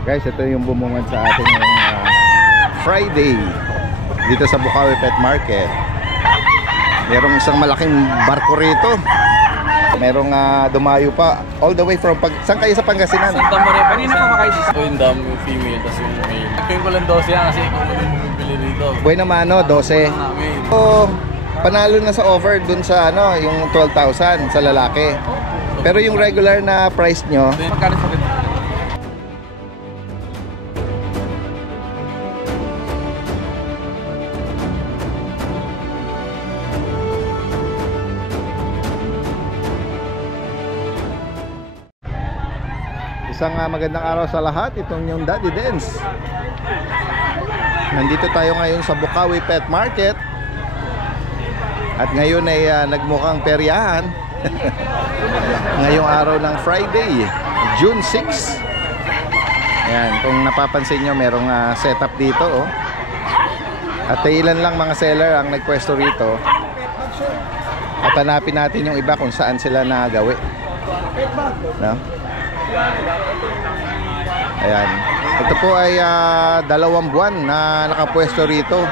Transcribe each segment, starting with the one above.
Guys, ito yung bumungad sa atin ngayong Friday dito sa Bukawi Pet Market. Merong isang malaking barko rito. Merong dumayo pa all the way from saan kayo sa Pangasinan? Santa Maria. Kanina pa makaisi. Ito yung dami yung female, tapos yung male. Ito ko lang 12 yan kasi ikaw mo yung bumibili rito. Buena mano, 12. So, panalo na sa offer dun sa yung 12,000 sa lalaki. Pero yung regular na price nyo, Magkano sa rin? isang magandang araw sa lahat. Itong yung Daddy Dance. Nandito tayo ngayon sa Bukawi Pet Market. At ngayon ay nagmukhang peryahan. Ngayong araw ng Friday, June 6. Ayan, kung napapansin nyo, merong setup dito. Oh. At ilan lang mga seller ang nagpwesto rito. At hanapin natin yung iba kung saan sila nagawi. No? Ayan. Ito po ay 2 buwan na nakapwesto rito.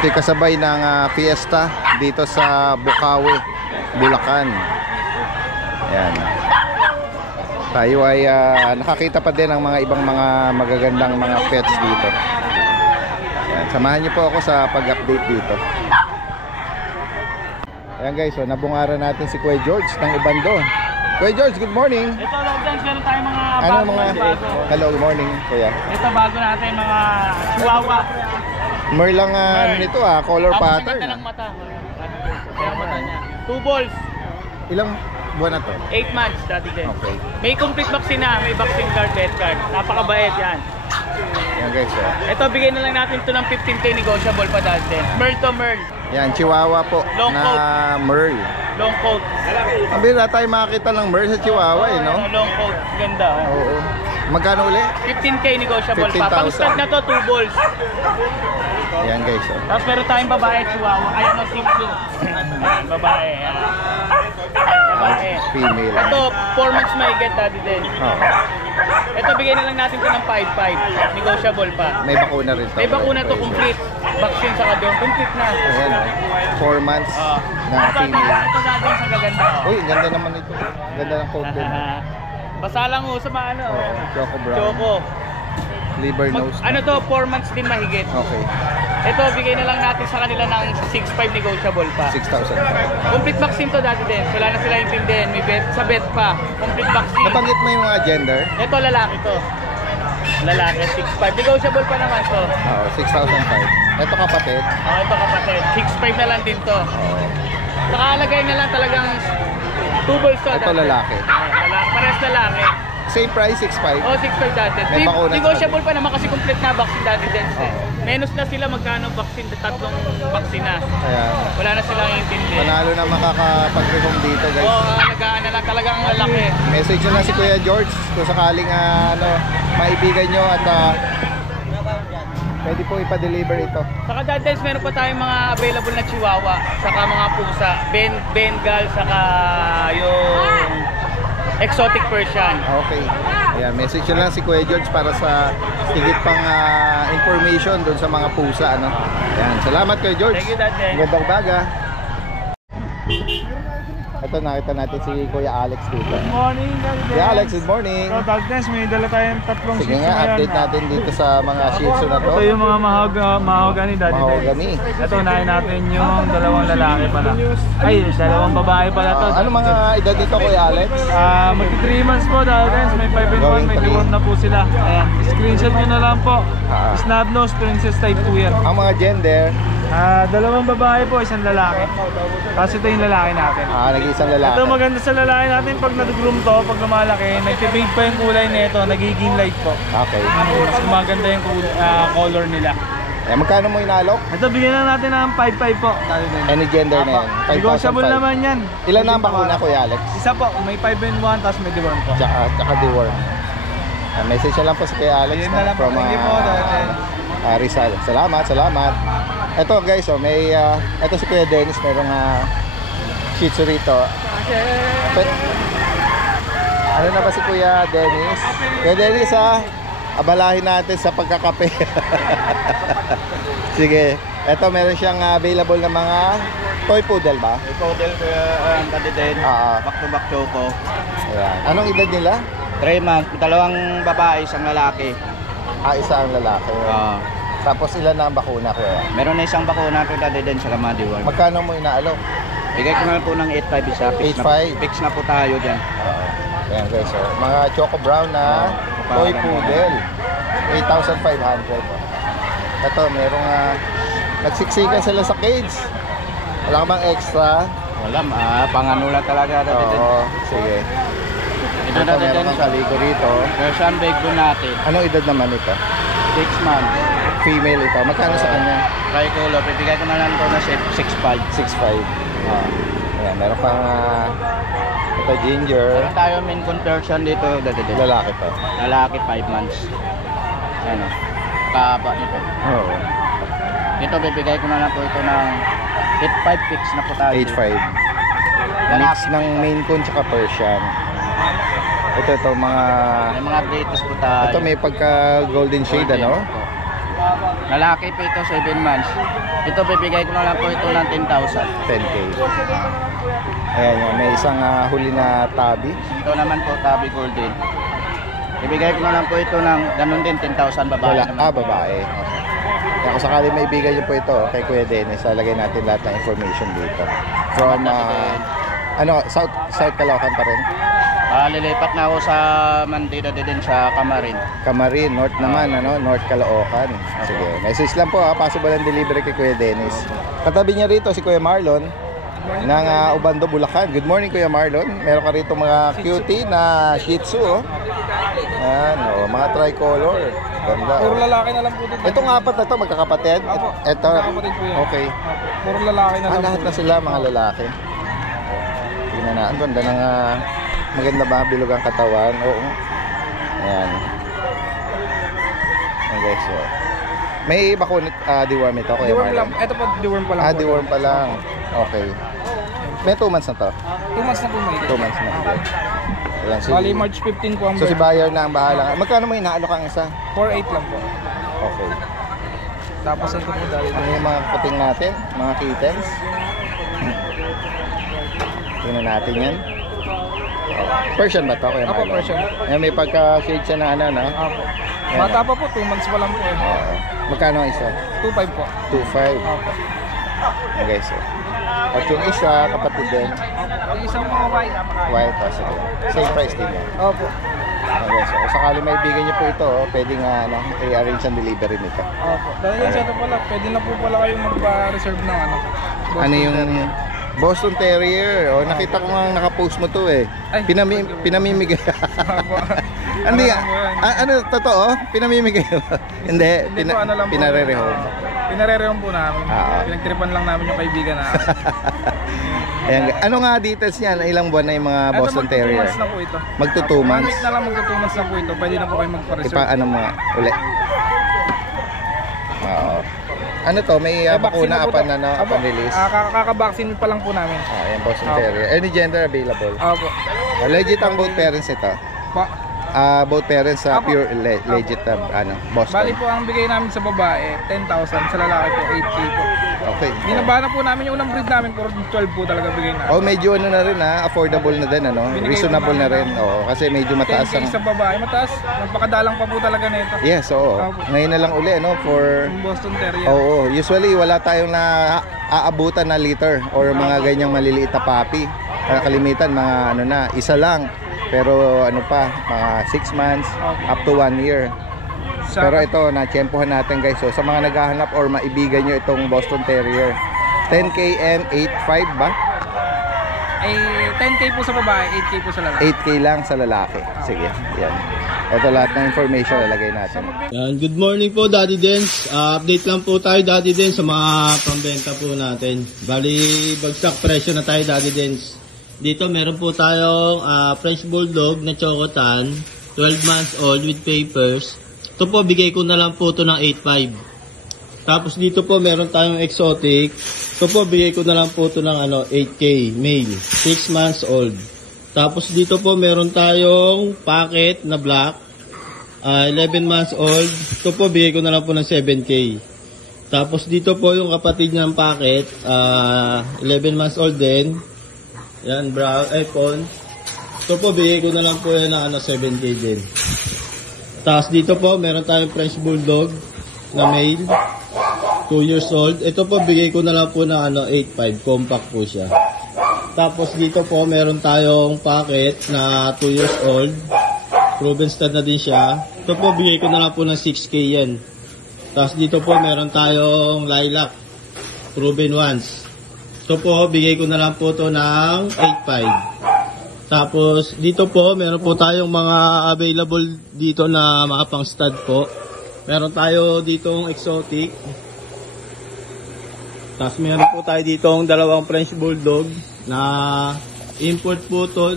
Ito kasabay ng fiesta dito sa Bukawi, Bulacan. Ayan. Tayo ay nakakita pa din ng mga ibang mga magagandang mga pets dito. Ayan. Samahan niyo po ako sa pag-update dito. Ayan guys, so nabungaran natin si Kuya George ng Ibando. Kuya George, good morning. Ito, Lobdance, meron tayong mga bago. Hello, good morning, Kuya. Ito, bago natin mga chihuahua. Merlang nito color pattern. Tapos ang ganda ng mata. Kaya ang mata niya. 2 balls. Ilang buwan na to? 8 months, Daddy Den. Okay. May complete vaccine na. May vaccine card, death card. Napakabait yan. Yan guys, Ito, bigay na lang natin ito ng 15K negotiable pa, Daddy Den. Merl to Merl. Yan, Chihuahua po. Long na coat. Merl. Long coat. Ang bira tayo makakita ng Merl sa Chihuahua no? Long coat. Ganda. Oo. Magkano uli? 15K negotiable pa. 15,000. Pang stud na to, 2 balls. Yan guys. Tapos meron tayong babae, chihuahua. Ayan o, Simpson. Ayan, babae. Ayan. Babae. Female. Ito, 4 months may get, Daddy Den. Oh. Ito, bigay na lang natin ito ng 5-5. Negotiable pa. May bakuna rin to. May bakuna to, complete. Vaccine sa kadyon, complete na. Ayan 4 months na female. Ito Daddy, ang gaganda. Uy, ganda naman ito. Ganda ng coat din. Basa lang ho sa mga ano. Choco brown. Choco. Liver nose. Ano to, 4 months din mahigit. Okay. Ito, bigay na lang natin sa kanila ng 6.5 negotiable pa. 6,000. Complete vaccine to Daddy Den. Wala na sila intindihin. May bet, sa bet pa. Complete vaccine. Nabanggit mo yung mga gender? Ito, lalaki to. Lalaki, 6.5. Negotiable pa naman to. Oo, 6,005. Ito kapatid. Oh, ito kapatid. 6.5 na lang din to. Nakalagay na lang talagang 2 balls to. Ito lalaki. Lalaki. Pares lalaki. Same price, 6,500. Oh, 6.5 Daddy Den. May bakuna Negotiable pa naman kasi complete na vaccine Daddy Den. Oo. Menos na sila magkano vaccine. Tatlong vaccine na. Kaya Wala na silang intindihin. panalo na makakapag-reform dito guys. Oo, alagaan na lang talagang lalaki. Message nyo na si Kuya George kung sakaling maibigan nyo at pwede po ipa-deliver ito. Saka Dadens, meron pa tayong mga available na chihuahua, saka mga pusa, Bengal, saka yung exotic Persian. Okay. Ayan, message nyo lang si Kuya George para sa higit pang information doon sa mga pusa. Ayan, salamat Kuya George. Thank you, Dadens. Magandang baga. Ito, nakita natin si Kuya Alex dito. Good morning, Daddy. Kuya Alex, good morning. So, Daddy, may dala tayong tatlong Sige shih tzu nga, ngayon. update natin dito sa mga shih tzu na to. Ito yung mga mahogany, Daddy. Mahogany. Ito, unahin natin yung dalawang lalaki pala. Ay, dalawang babae pala to. Ano mga edad nito Kuya Alex? Magti 3 months po, Daddy. May 5 and 1, may 1 na po sila. Ayan, screenshot nyo na lang po. Snub nose, princess type 2 yan. Ang mga gender? Dalawang babae po, isang lalaki. Kasi ito yung lalaki natin. Nag-iisang lalaki. Ito maganda sa lalaki natin pag nag-groom to, pag lumalaki, nag-fade pa yung kulay nito, nagiging light po. Okay. Mas maganda yung color nila. Magkano mo inalok? Ito, bigyan lang natin ng 5-5 po. Any gender na yan? Negotiable 5,500. naman yan. Ilan na ang bakuna Kuya Alex? Isa po, may 5 and 1, tapos may deworm po. Tsaka deworm. Message na lang po sa Kuya Alex Ayun na lang po. from Thank you po, Rizal. Salamat. Ito guys, may ito si Kuya Dennis, merong shih tzu rito. Ano na ba si Kuya Dennis? Kuya Dennis abalahin natin sa pagkakape. Sige. Ito, meron siyang available na mga toy poodle ba? Poodle ang Daddy Den. Back to back choco. Ayan. Anong edad nila? 3 months, dalawang babae, isang lalaki. Isa ang lalaki. Tapos ilan na ang bakuna kuya? Meron na isang bakuna to Daddy Den sa Kamadi World. Magkano mo inaalok? Bigay ko na lang po ng 8.5 isa. 8.5? Fix na po tayo dyan. Ayan guys, so, mga choco brown na toy poodle. 8,500. Ito, merong nagsiksikan sila sa cage. Wala ka bang extra? Wala, pangano lang talaga Daddy Den. Oo, sige. Ito Daddy Den meron kang kaligo rito. Persian bake po natin. Anong edad naman ito? 6 months. Female ito. Magkano sa kanya? Tricolor, bibigay ko na lang ito na 6.5. 6.5. Ayan, meron pang ito ginger. Meron tayo main conversion dito Daddy Den. Lalaki to. Lalaki 5 months. Ano? Kaba nito. Oo. Ito bibigay ko na lang po ito ng 8.5 fix na po tayo. 8.5. Mix ng Maine Coon tsaka Persian. Ito mga... May mga British po tayo. Ito may pagka golden shade ano? Lalaki po ito 7 months. Ito bibigay ko na lang po ito ng 10,000. 10K. Ayan yun, may isang huli na tabi. Ito naman po tabi golden. Ibigay ko na lang po ito ng ganun din 10,000 babae. Babae. Kaya kung sakali may ibigay niyo po ito kay Kuya Dennis, lalagay natin lahat ng information dito. From South Caloocan pa rin. Lilipat na ako sa Mandida din sa Camarin. Camarin, North naman, North Caloocan. Sige, message lang po possible ang delivery kay Kuya Dennis. Katabi niya rito si Kuya Marlon ng Ubando, Bulacan. Good morning Kuya Marlon. Meron ka rito mga cutie na Shih Tzu. Ayan, mga tricolor. Ganda. Puro lalaki na lang po dito. Itong apat na to magkakapatid? Apo, Ito. magkakapatid po yan. Okay. Puro lalaki na lang Lahat po. na sila mga lalaki. Tingnan na. Ang ganda ng maganda ba bilog ang katawan. Oo. Ayan. Okay, so. May bakunit deworm ito Kuya Deworm lang. Marlon? Ito po, deworm pa lang po. Deworm pa lang. Okay. May 2 months na to? 2 months na po may 2 months na. Ayan, Bali, March 15 po ang So si birth. buyer na ang bahala. Magkano mo inaalok ang isa? 4.8 lang po. Okay. Tapos ito po dahil. Ano yung mga puting natin? Mga kittens? Tingnan natin yan. Persian ba ito? Kuya Apo, Marlon? Persian. Ayan, may pagka-shade siya na no? Apo. Bata pa po, 2 months pa lang po. Oo. Magkano ang isa? 2.5 po. 2.5. Apo. Okay, so. At yung isa, kapatid din, Ang isang mga white. white. Sige. Same price din yan. Opo. Okay, so kung sakali may bigay niyo po ito, pwedeng i-arrange ang delivery nito. Opo. Dahil yan siya pala, pwede na po pala kayong magpa-reserve ng Ano yung Boston Terrier? O, nakita ko nga nakapost mo to eh. Ay, pinamimigay. Opo. Hindi, totoo? Pinamimigay mo? Hindi, Hindi po, ano lang po. pinare-rehome. Pinare-rehome po namin. Oo. Pinagtripan lang namin yung kaibigan namin. Ayan, ano nga details niyan? Ilang buwan na yung mga Boston Terrier? Magto 2 months na po ito. Magto 2 months? One week na lang magto 2 months na po ito. Pwede na po kayo magpa-reserve. Ano mo nga, uli. Oo. Ano to? May bakuna upon release? Kakabaksin pa lang po namin. Ayan, Boston Terrier. Any gender available? Opo. Legit ang both parents ito? Both parents Apo. pure legit Boston. Bali po ang bigay namin sa babae, 10,000. Sa lalaki po, 8K po. Okay. Binaba na po namin yung unang breed namin, pero 12 po talaga bigay namin. Oh, medyo na rin affordable na din Binigay reasonable po na namin rin. Oo, kasi medyo mataas 10K ang sa babae, mataas. Magpakadalang pa po talaga nito. Yes, oo. Apo. Ngayon na lang uli for Yung Boston Terrier. Oo, usually wala tayong na aabutan na litter or mga ganyang maliliit na puppy. Kalimitan mga isa lang. Pero mga 6 months up to 1 year. Pero ito, na-tsempohan natin guys. So, sa mga naghahanap or maibigan nyo itong Boston Terrier, 10K and 8.5 ba? 10K po sa babae, 8K po sa lalaki. 8K lang sa lalaki. Sige, yan. Ito lahat ng information lalagay natin. Yan. Good morning po Daddy Dens. Update lang po tayo Daddy Dens sa mga pambenta po natin. Bali, bagsak presyo na tayo Daddy Dens. Dito meron po tayong French Bulldog na Chocotan, 12 months old with papers. Ito po, bigay ko na lang po ito ng 8.5. Tapos dito po meron tayong exotic. Ito po, bigay ko na lang po ito ng 8K, male, 6 months old. Tapos dito po meron tayong packet na black. 11 months old. Ito po, bigay ko na lang po ng 7K. Tapos dito po yung kapatid ng packet, 11 months old din. Yan, brown, iPhone. Ito po, bigay ko na lang po yan ng 7K din. Tapos dito po, meron tayong French Bulldog na male. 2 years old. Ito po, bigay ko na lang po ng 8.5. Compact po siya. Tapos dito po, meron tayong packet na 2 years old. Proven stud na din siya. Ito po, bigay ko na lang po ng 6K yan. Tapos dito po, meron tayong lilac. Proven once. Ito po, bigay ko na lang po to ng 8.5. Tapos dito po, meron po tayong mga available dito na mga pang stud po. Meron tayo ditong exotic. Tapos meron po tayo ditong dalawang French Bulldog na import po to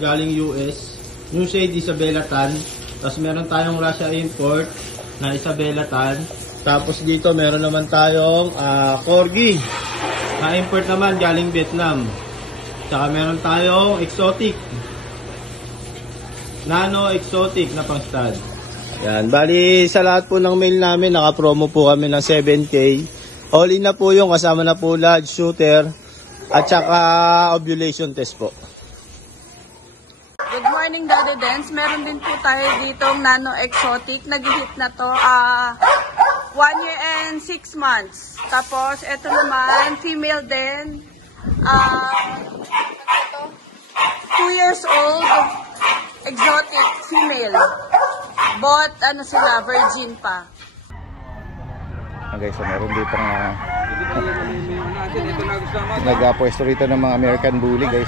galing US. New shade Isabella Tan. Tapos meron tayong Russia import na Isabella Tan. Tapos dito meron naman tayong Corgi na import naman galing Vietnam. Tsaka meron tayong exotic. Nano exotic na pang stud. Yan, bali sa lahat po ng mail namin naka-promo po kami ng 7K. All in na po yung kasama na po lodge, shooter at saka ovulation test po. Good morning, Daddy Dance. Meron din po tayo ditong Nano Exotic. Nag-hit na to. 1 year and 6 months. Tapos, ito naman, female din. 2 years old. Exotic, female. But, sila, virgin pa. Okay, so meron dito nag-pwesto rito ng mga American Bully, guys.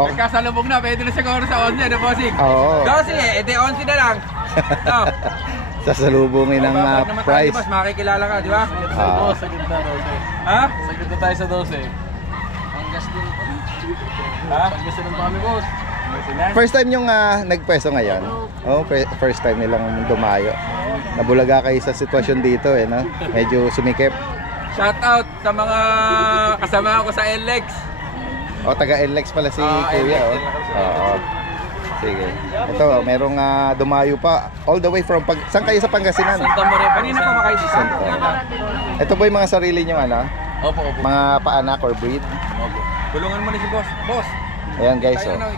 Oh. Nagkasalubog na, pwede na siguro sa 11 na bossing. Oo. 12 edi 11 na lang. No. Sasalubungin ng price. Boss, makikilala ka, di ba? Sa gitna 12. Ha? Sa gitna tayo sa 12. Ang gas din. Ha? Ang gas din pa kami, boss. First time yung nagpwesto ngayon. Oh, first time nilang dumayo. Nabulaga kayo sa sitwasyon dito eh, no? Medyo sumikip. Shout out sa mga kasama ko sa LX. Oh, taga NLEX pala si Kuya, oh. Oo. Sige. Ito, merong dumayo pa all the way from saan kayo sa Pangasinan? Santa Maria. Kanina pa ba kayo dito? Ito po yung mga sarili nyo, Opo. mga paanak or breed. Opo. Bulungan mo na si boss. Boss. Ayan guys, Tayo oh. na,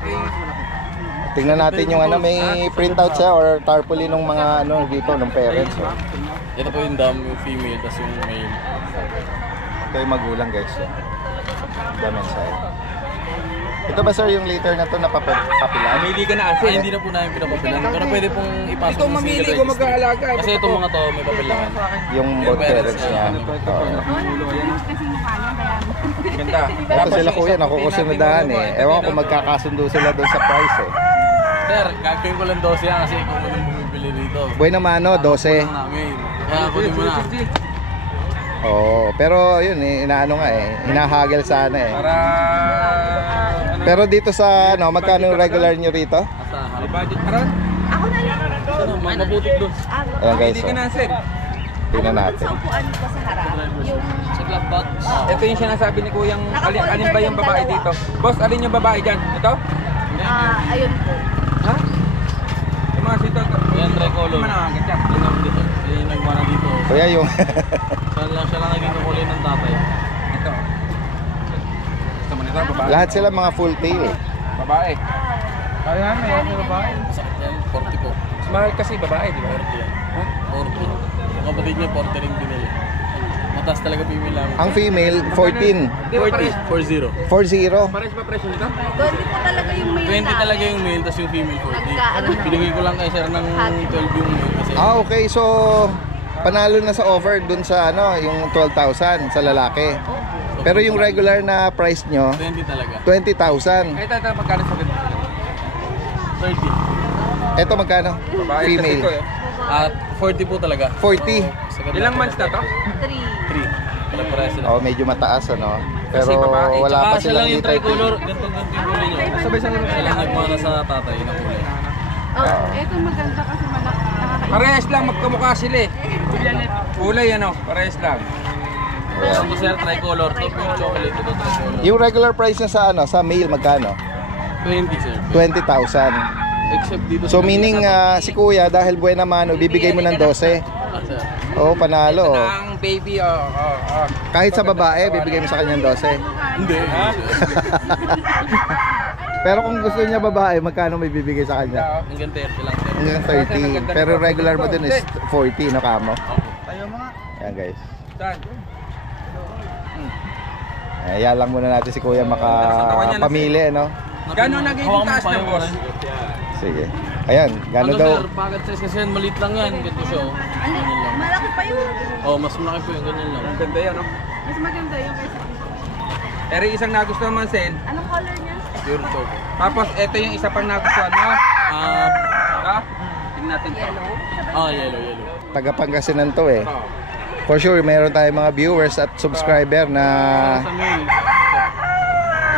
Tingnan natin yung may printout siya or tarpaulin ng mga dito ng parents. Oh. Ito po yung dam, yung female, tapos yung male. Ito yung magulang guys. Oh. Damen side. Ito ba sir yung later na to na papilan? Mamili ka na Ay, hindi na po namin pinapapilan. Pero pwede pong ipasok Ikaw ng mamili single kung register. mag-aalaga. Kasi itong mga to may papilangan. Yung both parents niya. Ganda. Ito sila kuya, nakukusunodaan eh. Ewan ko kung magkakasundo sila doon sa price eh. Sir, gagawin ko lang 12 yan kasi ikaw mo lang bumibili dito. Buena mano, 12. Lang namin. Kaya kunin mo na. Oo, pero yun eh, inaano nga eh. Hinahagel sana eh. Para... Pero dito sa magkano yung regular nyo rito? Asahan. budget karon. Ako na lang. Ano, mabutik doon. Ayan guys, Hindi ka na, oh. sir. Tingnan natin. Sa upuan ko sa harap. Yung... Sa glove box. Ito yung sinasabi ni Kuyang, alin ba yung babae dito? Boss, alin yung babae dyan? Ito? ayun po. Ha? Yung mga sito. Ayan, tricolor. Yung mga ganyan. Yung nagmana dito. Kuya yung... Siya lang naging kakulay ng tatay. Ito. Gusto mo nito, babae? Lahat sila mga full tail eh. Babae. Ayan, may babae. Sakit yan, 40 po. Mas mahal kasi babae, di ba? 40 yan. 40. Yung kapatid niya, 40 rin binili. Mataas talaga female lang. Ang female, 14. 40. 40. Pares ba presyo nito? 20 po talaga yung male 20 talaga yung male, tapos yung female 40. Nagkaano? Binigay ko lang kay sir ng 12 yung male kasi. Okay. So, panalo na sa offer dun sa yung 12,000 sa lalaki. Pero yung regular na price nyo, 20 talaga. 20,000. Ito, magkano sa ganito? 30. Ito magkano? Babae kasi ito Female. eh. At 40 po talaga. 40. Sa ganda. Ilang months na to? 3. Pare-pares sila. Oh, medyo mataas ano. Pero Kasi babae, wala pa Siya silang lang yung dito. tricolor, ganito yung kulay niya. Sabay sa nila. Siya lang nagmana sa tatay na kulay. Oh, ito maganda kasi nakakaiba. Parehas lang, magkamukha sila eh. Kulay ano, parehas lang. Ito po sir, tricolor. Ito po yung chocolate, ito tricolor. Yung regular price niya sa ano, sa male magkano? 20 sir. 20,000. Except dito So meaning si Kuya dahil buena mano bibigay mo ng 12. sir. Oh, panalo. Oh. Ang baby, Kahit sa babae bibigay mo sa kanya ng 12. Hindi. Pero kung gusto niya babae, magkano may bibigay sa kanya? Hanggang 30 lang sir. Hanggang 30. Pero regular mo din is 40 no kamo. Ayan guys. Ayan lang muna natin si Kuya makapamili no. Gano'n nagiging taas ng boss? Sige. Ayan, Ano gano'n daw. sir, packet size kasi yan, maliit lang yan. Ganito siya. Ganyan lang. Malaki pa yun. Oh, mas malaki po yung ganyan lang. Ang ganda yan, no? Mas maganda yung kaysa. Pero isang nagustuhan man, Sen. Anong color niya? Pure to. Tapos, ito yung isa pang nagustuhan mo. Ha? Tingnan natin. Yellow. Yellow. Taga Pangasinan to eh. Oh. For sure, meron tayong mga viewers at subscriber na Sa mail.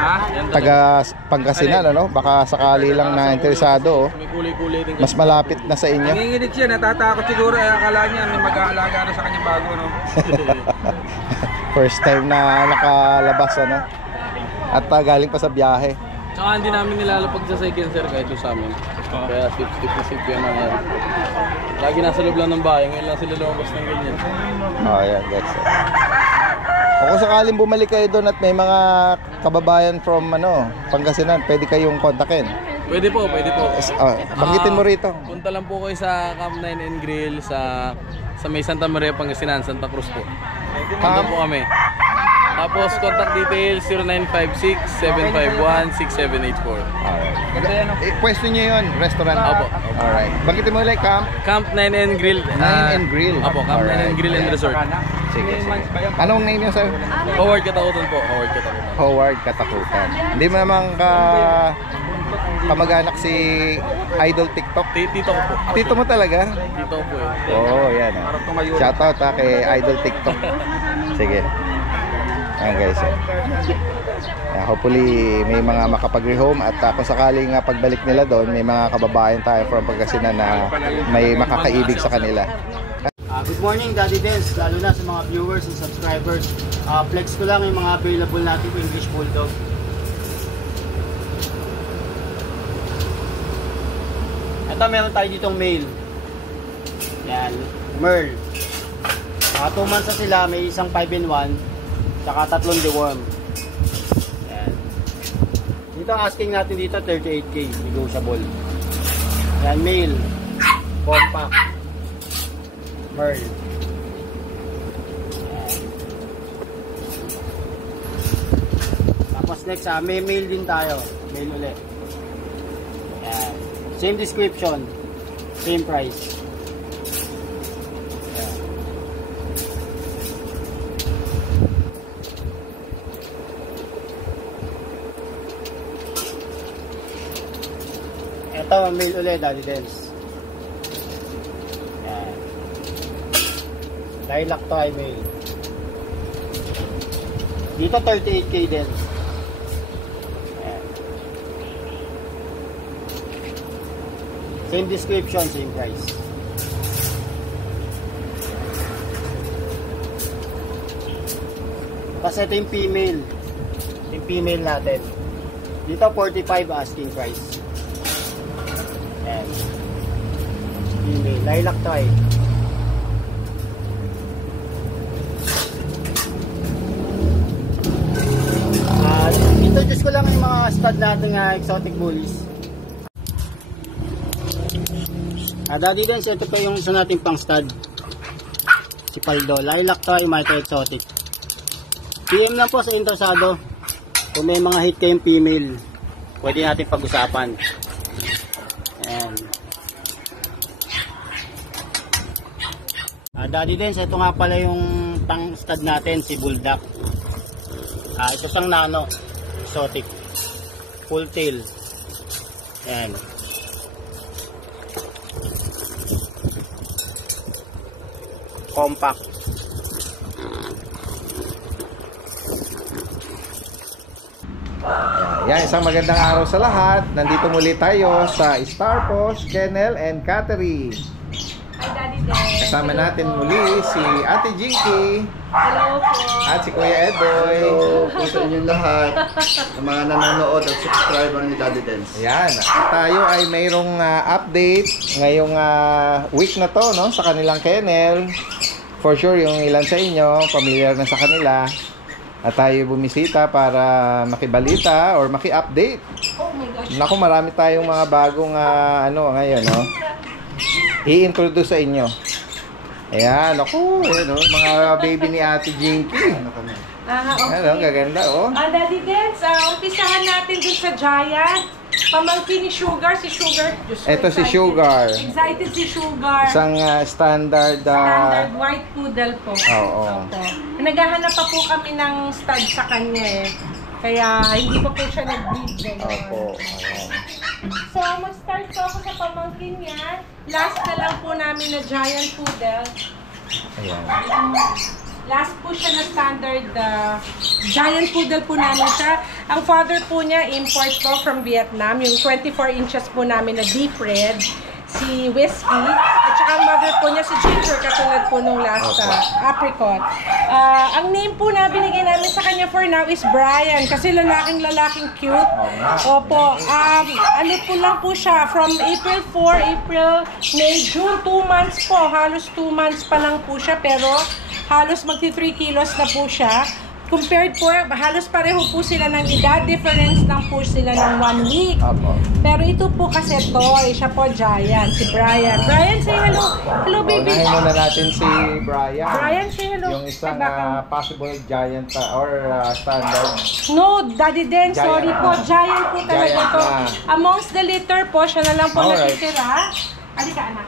Ha? Yan talaga. taga Pangasinan ano. Baka sakali lang na interesado oh. May kulay-kulay din. Mas malapit na sa inyo. Nanginginig siya, natatakot siguro. Akala niya may mag-aalaga na sa kanyang bago, no? First time na nakalabas ano. At galing pa sa biyahe. Tsaka hindi namin nilalapag sa second sir kahit doon sa amin. Kaya tip na sip yan ang yan. Lagi nasa loob lang ng bahay, ngayon lang sila lumabas ng ganyan. Oh, yeah, that's it. O kung sakaling bumalik kayo doon at may mga kababayan from ano, Pangasinan, pwede kayong kontakin. Pwede po. Banggitin mo rito. Punta lang po kayo sa Camp 9 and Grill sa may Santa Maria, Pangasinan, Santa Cruz po. Doon po kami. Tapos contact details 0956-751-6784. Alright. Ganda yan, no? Pwesto niyo yun, restaurant. Opo. Alright. Banggitin mo ulit, Camp. Camp 9 and Grill. 9 and Grill. Opo, Camp 9 and Alright. Grill and Resort. Sige. Anong name niyo, sir? Howard Katakutan po. Howard Katakutan. Howard Katakutan. Hindi mo naman kamag-anak si Idol TikTok. Tito ko po. Tito mo talaga? Tito ko po eh. Oo, yan. Shoutout kay Idol TikTok. Sige. Ayan guys. Hopefully may mga makapag-rehome at kung sakaling pagbalik nila doon, may mga kababayan tayo from Pangasinan na may makakaibig sa kanila. Good morning, Daddy Dens, lalo na sa mga viewers and subscribers. Flex ko lang yung mga available natin English Bulldog. Ito, meron tayo ditong male. Yan, Merl. 2 months na sila, may isang 5-in-1, saka 3 deworm. Yan. Dito ang asking natin dito, 38K, negotiable. Yan, male. Compact. Merl. Tapos next may male din tayo. Male ulit. Yan. Same description. Same price. Yan. Ito male ulit, Daddy Dens. Lilac to ay male. Dito 38K din. Ayan. Same description, same price. Tapos ito yung female. Yung female natin. Dito 45 asking price. Ayan. Female. Lilac to ay. Introduce ko lang yung mga stud nating exotic bullies. Daddy Dens, ito pa yung isa nating pang stud. Si Paldo. Lilac to ay Micro Exotic. PM lang po sa interesado. Kung may mga hit kayong female, pwede natin pag-usapan. Ayan. Daddy Dens, ito nga pala yung pang stud natin, si Bulldog. Ito pang nano. Exotic. Full tail. Ayan. Compact. Yan, isang magandang araw sa lahat. Nandito muli tayo sa Star Post, Kennel and Cattery. Hi, Daddy Dance. Kasama natin muli si Ate Jinky Hello po. at si Kuya Edboy. Hello po sa inyong lahat, ng mga nanonood at subscriber ni Daddy Dance. Ayan, tayo ay mayroong update ngayong week na to, no, sa kanilang kennel. For sure, yung ilan sa inyo, familiar na sa kanila. At tayo bumisita para makibalita or maki-update. Oh my gosh. Naku, marami tayong mga bagong ngayon, no? I-introduce sa inyo. Ayan, naku, no, mga baby ni Ate Jinky. Okay. Ano, gaganda, oh. Daddy Dance, umpisahan natin dun sa Giant. Pamangkin ni Sugar, si Sugar. Diyos ko, Ito si excited. Sugar. Excited si Sugar. Isang standard, Standard white poodle po. Oo. Opo. Naghahanap pa po kami ng stud sa kanya eh. Kaya hindi pa po siya nag-breed. Ganun. Opo. Ayan. So, mag-start po ako sa pamangkin niya. Last na lang po namin na Giant Poodle. Ayan. Last po siya na standard Giant Poodle po namin siya. Ang father po niya, import po from Vietnam. Yung 24 inches po namin na deep red. Si Whiskey. At saka ang mother po niya si Ginger, katulad po nung last apricot. Ang name po na binigay namin sa kanya for now is Brian. Kasi lalaking cute. Opo. Ano po lang po siya. From April 4, April, May, June, 2 months po. Halos 2 months pa lang po siya. Pero halos magti 3 kilos na po siya. Compared po, halos pareho po sila ng edad. Difference lang po sila ng 1 week. Opo. Pero ito po kasi toy. Siya po Giant. Si Brian. Brian, say hello. Hello, baby. Unahin muna natin si Brian. Brian, say hello. Yung isang Ay, baka- possible giant or standard. No, Daddy Den, Giant sorry po. na. Giant po talaga Giant to. na. Amongst the litter po, siya na lang po Alright. natitira. Halika, anak.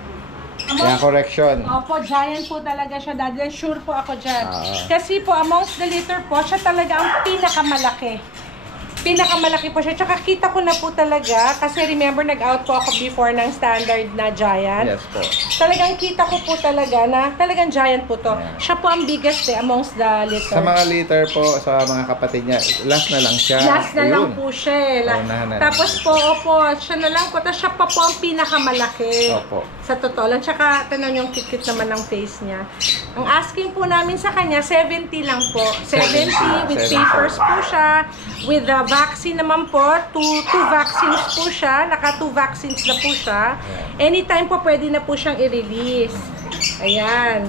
Yan, correction. Opo, giant po talaga siya, Daddy Den. Sure po ako dyan. Kasi po, amongst the litter po, siya talaga ang pinakamalaki. Pinakamalaki po siya. Tsaka kita ko na po talaga, kasi remember, nag-out po ako before ng standard na Giant. Yes po. Talagang kita ko po talaga na talagang Giant po to. Yeah. Siya po ang biggest amongst the litter. Sa mga liter po, sa mga kapatid niya, last na lang siya. Last na lang Ayun. po siya eh. Paunahan na lang. Tapos po, opo, siya na lang po. Tapos siya pa po ang pinakamalaki. Opo. Sa totoo lang. Tsaka, tanong yung cute naman ng face niya. Ang asking po namin sa kanya, 70 lang po. 70 with 70. papers po siya. With the vaccine naman po, two vaccines po siya. Naka 2 vaccines na po siya. Anytime po, pwede na po siyang i-release. Ayan.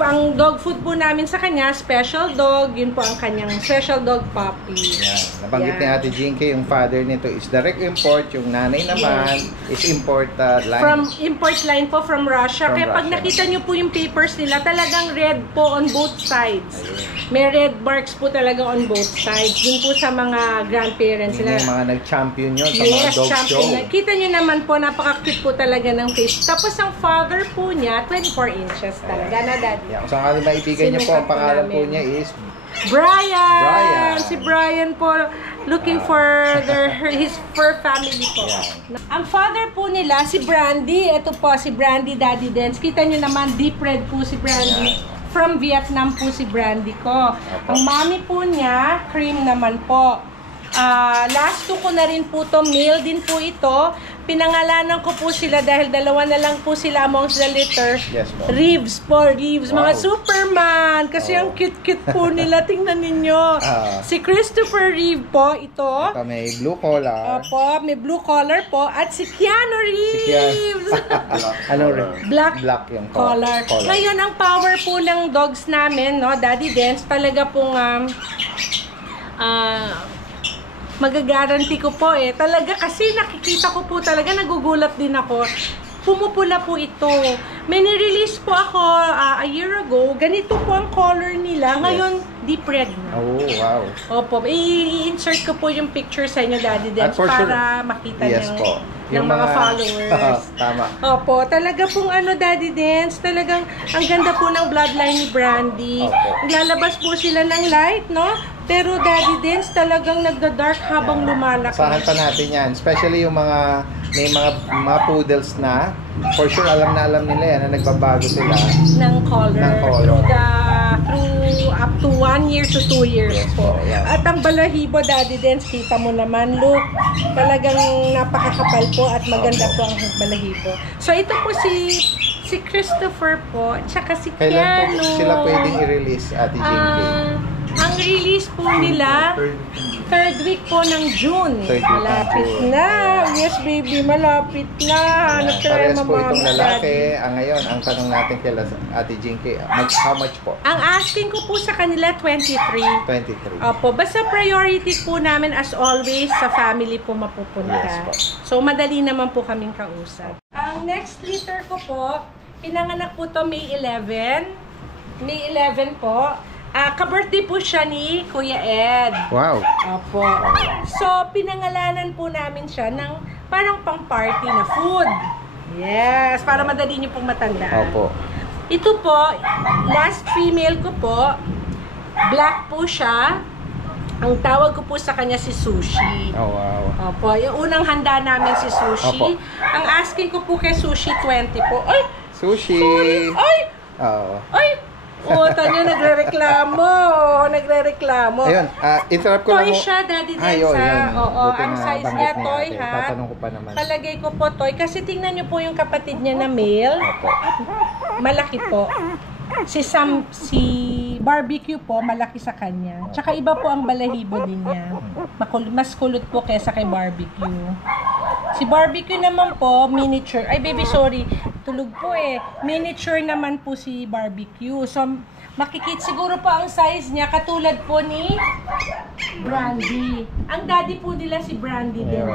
Ang dog food po namin sa kanya, special dog. Yun po ang kanyang special dog puppy. Yan. Nabanggit ni Yan. Ate Jinky, yung father nito is direct import. Yung nanay naman is import line. From import line po from Russia. From Kaya pag Russia. nakita nyo po yung papers nila, talagang red po on both sides. May red marks po talaga on both sides. Yun po sa mga grandparents Yun nila. yung mga nag-champion yun sa mga Yes, dog show. champion. Kita nyo naman po, napaka-cute po talaga ng face. Tapos ang father po niya, 24 inches talaga na, Daddy. Yeah. So, ang maibigan niyo po, ang Sinukat po pangalan po namin. niya is Brian! Brian. Si Brian po, looking for his fur family po. Yan. Ang father po nila, si Brandy. Ito po, si Brandy Daddy Dance. Kita nyo naman, deep red po si Brandy. From Vietnam po si Brandy ko. Ang mommy po niya, cream naman po. Last two ko na rin po to, male din po ito. Pinangalanan ko po sila dahil dalawa na lang po sila amongst the litter. Yes po. Reeves po, Reeves. Mga Wow. Superman. Kasi ang cute-cute po nila. Tingnan ninyo. Si Christopher Reeve po, ito. ito, may blue collar. Opo, may blue collar po. At si Keanu Reeves. Ano rin? Black yung collar. Ngayon, ang power po ng dogs namin, no, Daddy Dance, talaga pong magagaranti ko po eh. Talaga kasi nakikita ko po talaga, nagugulat din ako. Pumupula po ito. May nirelease po ako a year ago. Ganito po ang color nila. Ngayon, deep red na. Oh, wow. Opo, i-insert ko po yung picture sa inyo, Daddy At Dance, for sure, para makita yes ng, po. ng mga followers. Tama. Opo, talaga pong Daddy Dance, talagang ang ganda po ng bloodline ni Brandy. Opo. Lalabas po sila ng light, no? Pero Daddy Dance talagang nagda-dark habang lumalaki. Asahan pa natin yan. Especially yung mga may mga poodles na for sure alam nila yan na nagbabago sila. Ng color. Ng color. Through up to 1 year to 2 years Yes po. po, yan. At ang balahibo, Daddy Dens, kita mo naman, look, talagang napakakapal po at maganda po ang balahibo. So ito po si Christopher po, tsaka si Kailan po Keanu. sila pwedeng i-release, Ate Jinky? Ang release po nila, third week po ng June. Third week ng Malapit June. na. Yes, baby, malapit na. Hanap tayo Parehas po mga itong daddy. lalaki. Ngayon, ang tanong natin kay Ate Jinky, how much po? Ang asking ko po sa kanila, 23. 23. Opo, basta priority po namin as always sa family po mapupunta. Yes po. So, madali naman po kaming kausap. Ang next litter ko po, pinanganak po to May 11. May 11 po. Ka-birthday po siya ni Kuya Ed. Wow. Opo. So, pinangalanan po namin siya ng parang pang-party na food. Yes, para madali niyo pong matandaan. Opo. Ito po, last female ko po, black po siya. Ang tawag ko po sa kanya si Sushi. Oh, wow. Opo, yung unang handa namin si Sushi. Opo. Ang asking ko po kay Sushi, 20 po. Ay! Sushi. Sorry! Ay! Oo. Ay! O, tanyo, nagre-reklamo. Nagre-reklamo. Ayun, interrupt ko lang Toy mo. siya, Daddy Ay, Dens, oh, ha? yan. Oo, Buti ang na size banggit niya, ni toy, ate. ha? Tatanong ko pa naman. Palagay ko po, toy. Kasi tingnan niyo po yung kapatid niya na male. Opo. Malaki po. Si barbecue po, malaki sa kanya. Tsaka iba po ang balahibo din niya. Mas kulot po kesa kay barbecue. Si barbecue naman po, miniature. Ay, baby, sorry. Tulog po eh. Miniature naman po si barbecue. So, makikita siguro po ang size niya katulad po ni Brandy. Ang daddy po nila si Brandy din.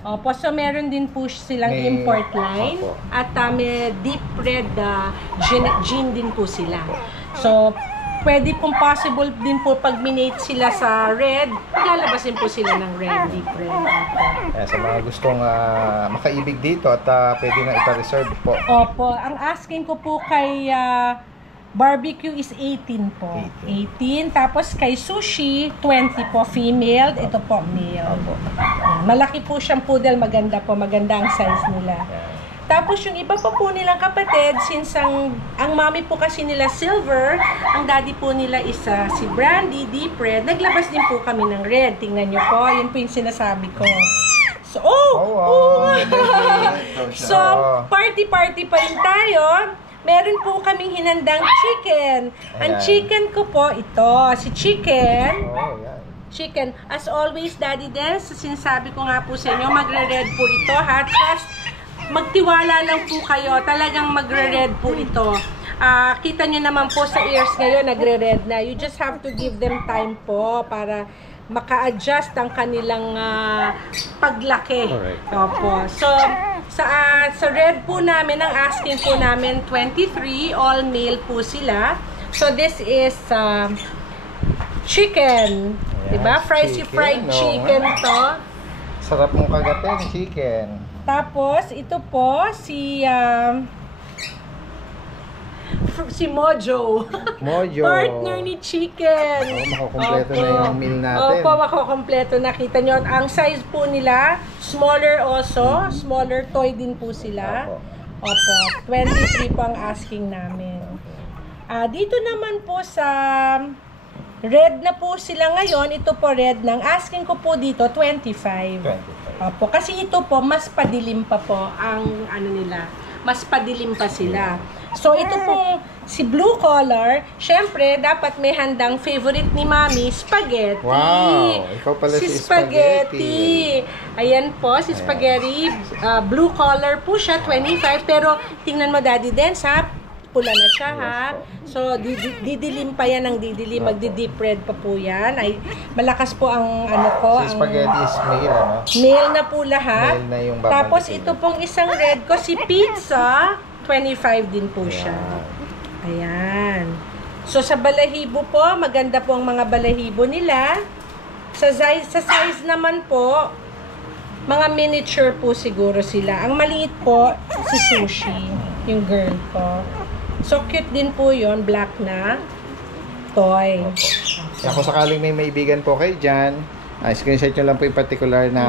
Opo, so meron din po silang May- import line. Opo. At may deep red gin din po sila. So, pwede pong possible din po pag minate sila sa red, lalabasin po sila ng red, deep red. Kaya sa mga gustong makaibig dito at pwede na ipa-reserve po. Opo, ang asking ko po kay barbecue is 18 po. 18. Tapos kay sushi, 20 po female. Ito po male. Opo. Malaki po siyang poodle. Maganda po. Maganda ang size nila. Tapos yung iba pa po nilang kapatid, since ang mami po kasi nila silver, ang daddy po nila isa si Brandy, deep red. Naglabas din po kami ng red. Tingnan nyo po. Yun po yung sinasabi ko. So, So, party-party pa rin tayo. Meron po kaming hinandang chicken. Ang Ayan. chicken ko po, ito. Si chicken. Oh, yan. Chicken. As always, Daddy Des, sinasabi ko nga po sa inyo, magre-red po ito, ha? Just magtiwala lang po kayo. Talagang magre-red po ito. Kita nyo naman po sa ears ngayon, nagre-red na. You just have to give them time po para maka-adjust ang kanilang paglaki. Correct. Opo. So, sa red po namin, ang asking po namin 23, all male po sila. So, this is chicken. Ayan, Diba? Fried chicken, chicken no? to. Sarap mong kagatin, chicken. Tapos, ito po, si Mojo. Mojo. Partner ni Chicken. Makakompleto na yung meal natin. Opo, makakompleto. Nakita nyo. Ang size po nila, smaller also. Smaller toy din po sila. Opo. 23 po ang asking namin. Dito naman po sa red na po sila ngayon. Ito po red ng asking ko po dito, 25. 25. Opo. Kasi ito po, mas padilim pa po ang ano nila. Mas padilim pa sila. So, ito pong si blue collar, syempre, dapat may handang favorite ni Mami, spaghetti. Wow! Ikaw pala si Spaghetti. Ayan po, si spaghetti. Blue collar po siya, 25. Pero, tingnan mo, Daddy Dens, ha? Pula na siya, ha? So, didilim pa yan ng didilim. Magdi-deep red pa po yan. Ay, malakas po ang ano ko. Si Spaghetti is male, ano? Male na po lahat. Male na yung babanditin. Tapos ito pong isang red ko, si Pizza, 25 din po siya. Ayan. So sa balahibo po, maganda po ang mga balahibo nila. Sa size naman po, mga miniature po siguro sila. Ang maliit po, si Sushi, yung girl ko. So cute din po yon, black na toy. Kung sakaling may maibigan po kayo dyan, screenshot nyo lang po yung particular na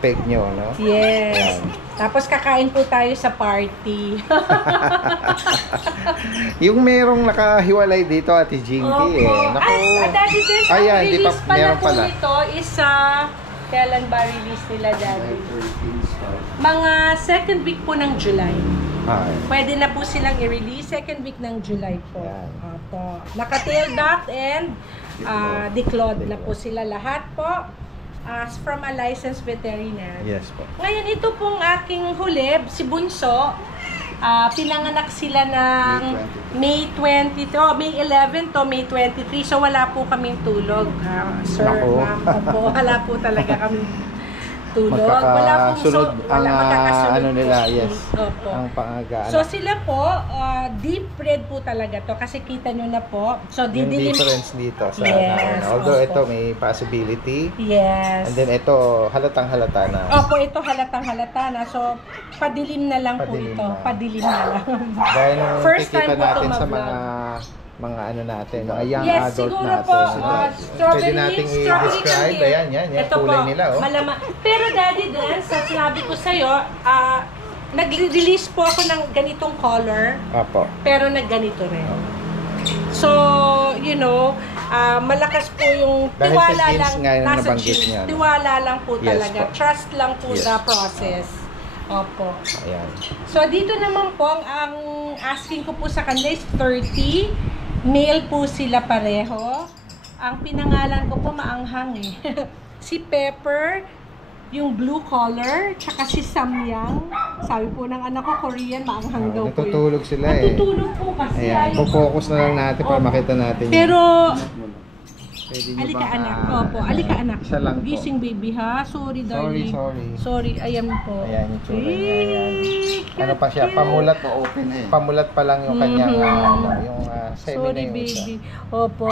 peg nyo, no? Yes. Ayan. Tapos kakain po tayo sa party. Yung merong nakahiwalay dito, Ate Jinky, Naku. Ay, Daddy Des, ang Ayan, di pa, release pala meron po pala. nito is kailan ba release nila, Daddy? Mga second week po ng July. Pwede na po silang i-release second week ng July po. Ayan. Opo. Naka-tail duct and declawed na po sila lahat po. As from a licensed veterinarian. Yes po. Ngayon, ito pong aking hulib, si Bunso. Pinanganak sila ng May 20, May 11 to May 23. So, wala po kaming tulog, sir, Naku. ma'am. Opo, wala po talaga kaming tulog. Wala pong Magkakasunod wala ang magkakasunod ano po. nila, yes. Opo. Ang pangagaan. So, sila po, deep red po talaga to kasi kita nyo na po. So, yung didilim. difference dito sa Yes, although opo. ito may possibility. Yes. And then ito halatang halata na. Opo, ito halatang halata na. So, padilim na lang po Padilim ito. na. Padilim na lang. Gaya nung First time kikita po natin ito sa mag-vlog. mga ano natin, mga young Yes, adult siguro natin. po, Pwede strawberry nating strawberry i-describe. candile. Ayan, yan. Ito Kulay po, nila, oh. malama. Pero Daddy Den, sa sinabi ko sa'yo, nag-release po ako ng ganitong color, Apo. pero nagganito rin. So, you know, malakas po yung Dahil sa tiwala genes lang. nga yung nasa nabanggit genes. niya, no? Tiwala lang po Yes talaga. po. Trust lang po Yes. the process. Opo. Ayan. So, dito naman po, ang asking ko po sa kanila is 30. Male po sila pareho. Ang pinangalan ko po maanghang si Pepper, yung blue collar, tsaka si Samyang. Sabi po ng anak ko, Korean, maanghang daw po yun. Natutulog sila Natutulog po kasi. Ayan. Focus na lang natin para Opo. makita natin. Pero, Pwede nyo alika bang, anak. Opo, alika anak. Isa lang po. Gising baby ha. Sorry darling. Sorry. Sorry, ayan po. Ayan yung tsura niya. Ayan. Cute, Ano pa siya? cute. Pamulat. Pamulat pa lang yung kanyang yung semi na Sorry yung isa. baby. Opo.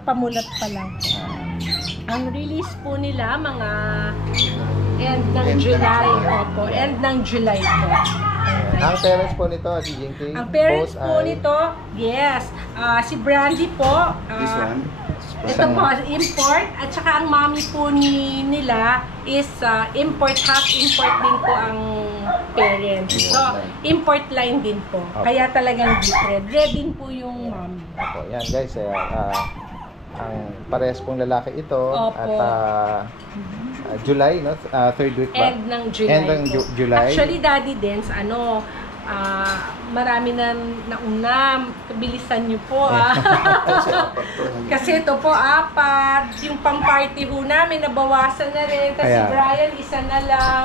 Pamulat pa lang. Ang release po nila mga end ng July. Opo, end ng July po. Ang parents po nito, Ate Jinky, Ang parents both po ay nito, yes, si Brandy po. This one? Ito po, import. At saka ang mommy po nila is import, half import din po ang parents. So, import line din po. Okay. Kaya talagang deep red. Red din po yung mommy. Opo, yan guys, ang parehas pong lalaki ito. Opo. At July, no? Third week ba? End ng July End ng po. July. Actually, Daddy Dens, marami na nauna. Bilisan niyo po, Kasi ito po, 4. Yung pang-party ho namin, nabawasan na rin. Kasi Kaya. Brian, isa na lang.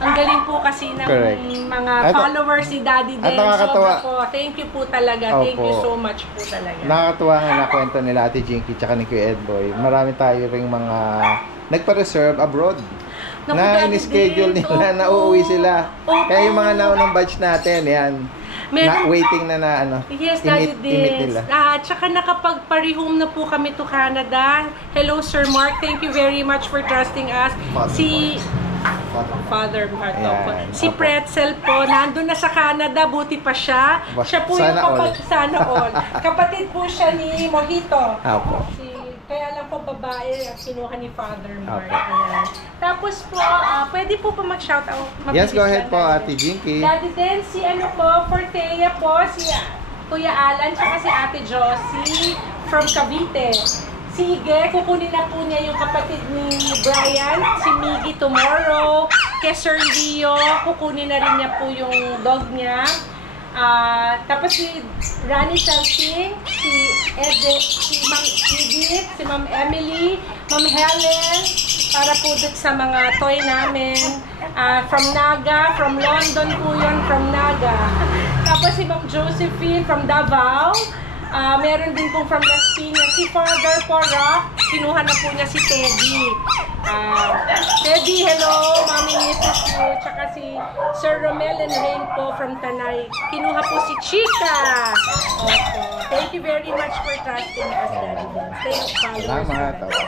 Ang galing po kasi ng Correct. mga At- followers ni Daddy at Dens. nakakatawa. Sobra po. Thank you po talaga. Thank Opo. you so much po talaga. Nakakatuwa nga na kwento nila Ate Jinky tsaka ni Kuya Edboy. Marami tayo ring mga nagpa-reserve abroad. Naku, Na Daddy in-schedule Dens, nila na opo. uuwi sila. Opo. Kaya yung mga naunang batch natin, yan. Meron- waiting na ano. Yes, Daddy imit Dens. nila. Tsaka nakapag-parehome na po kami to Canada. Hello, Sir Mark. Thank you very much for trusting us. Father Mark. Ayan, Opo. Si opo. Pretzel po, nandun na sa Canada, buti pa siya. Siya po yung Sana all. sana all. Kapatid po siya ni Mojito. Opo. Kaya lang po babae ang kinuha ni Father Mark. Opo. Ayan. Tapos po, pwede po pa mag-shoutout. Yes, go Mabilis ahead lang po, natin. Ate Jinky. Daddy Den, si Fortea po, si Kuya Alan, tsaka si Ate Josie from Cavite. Si Ige, kukunin na po niya yung kapatid ni Brian, si Miggy tomorrow. Kay Sir Leo, kukunin na rin niya po yung dog niya. Tapos si Rani Salsing, si Edith, si Ma'am Edith, si Ma'am Emily, Ma'am Helen, para po dito sa mga toy namin. From Naga, from London po yun, from Naga. Tapos si Ma'am Josephine from Davao. Meron din pong from Las Piñas. Si Father po, Rock, kinuha na po niya si Teddy. Teddy, hello, Mami misses you. Tsaka si Sir Romel and Rain po from Tanay. Kinuha po si Chica. Opo. Thank you very much for trusting us, Daddy Dens. Thank you, followers. Salamat. Opo.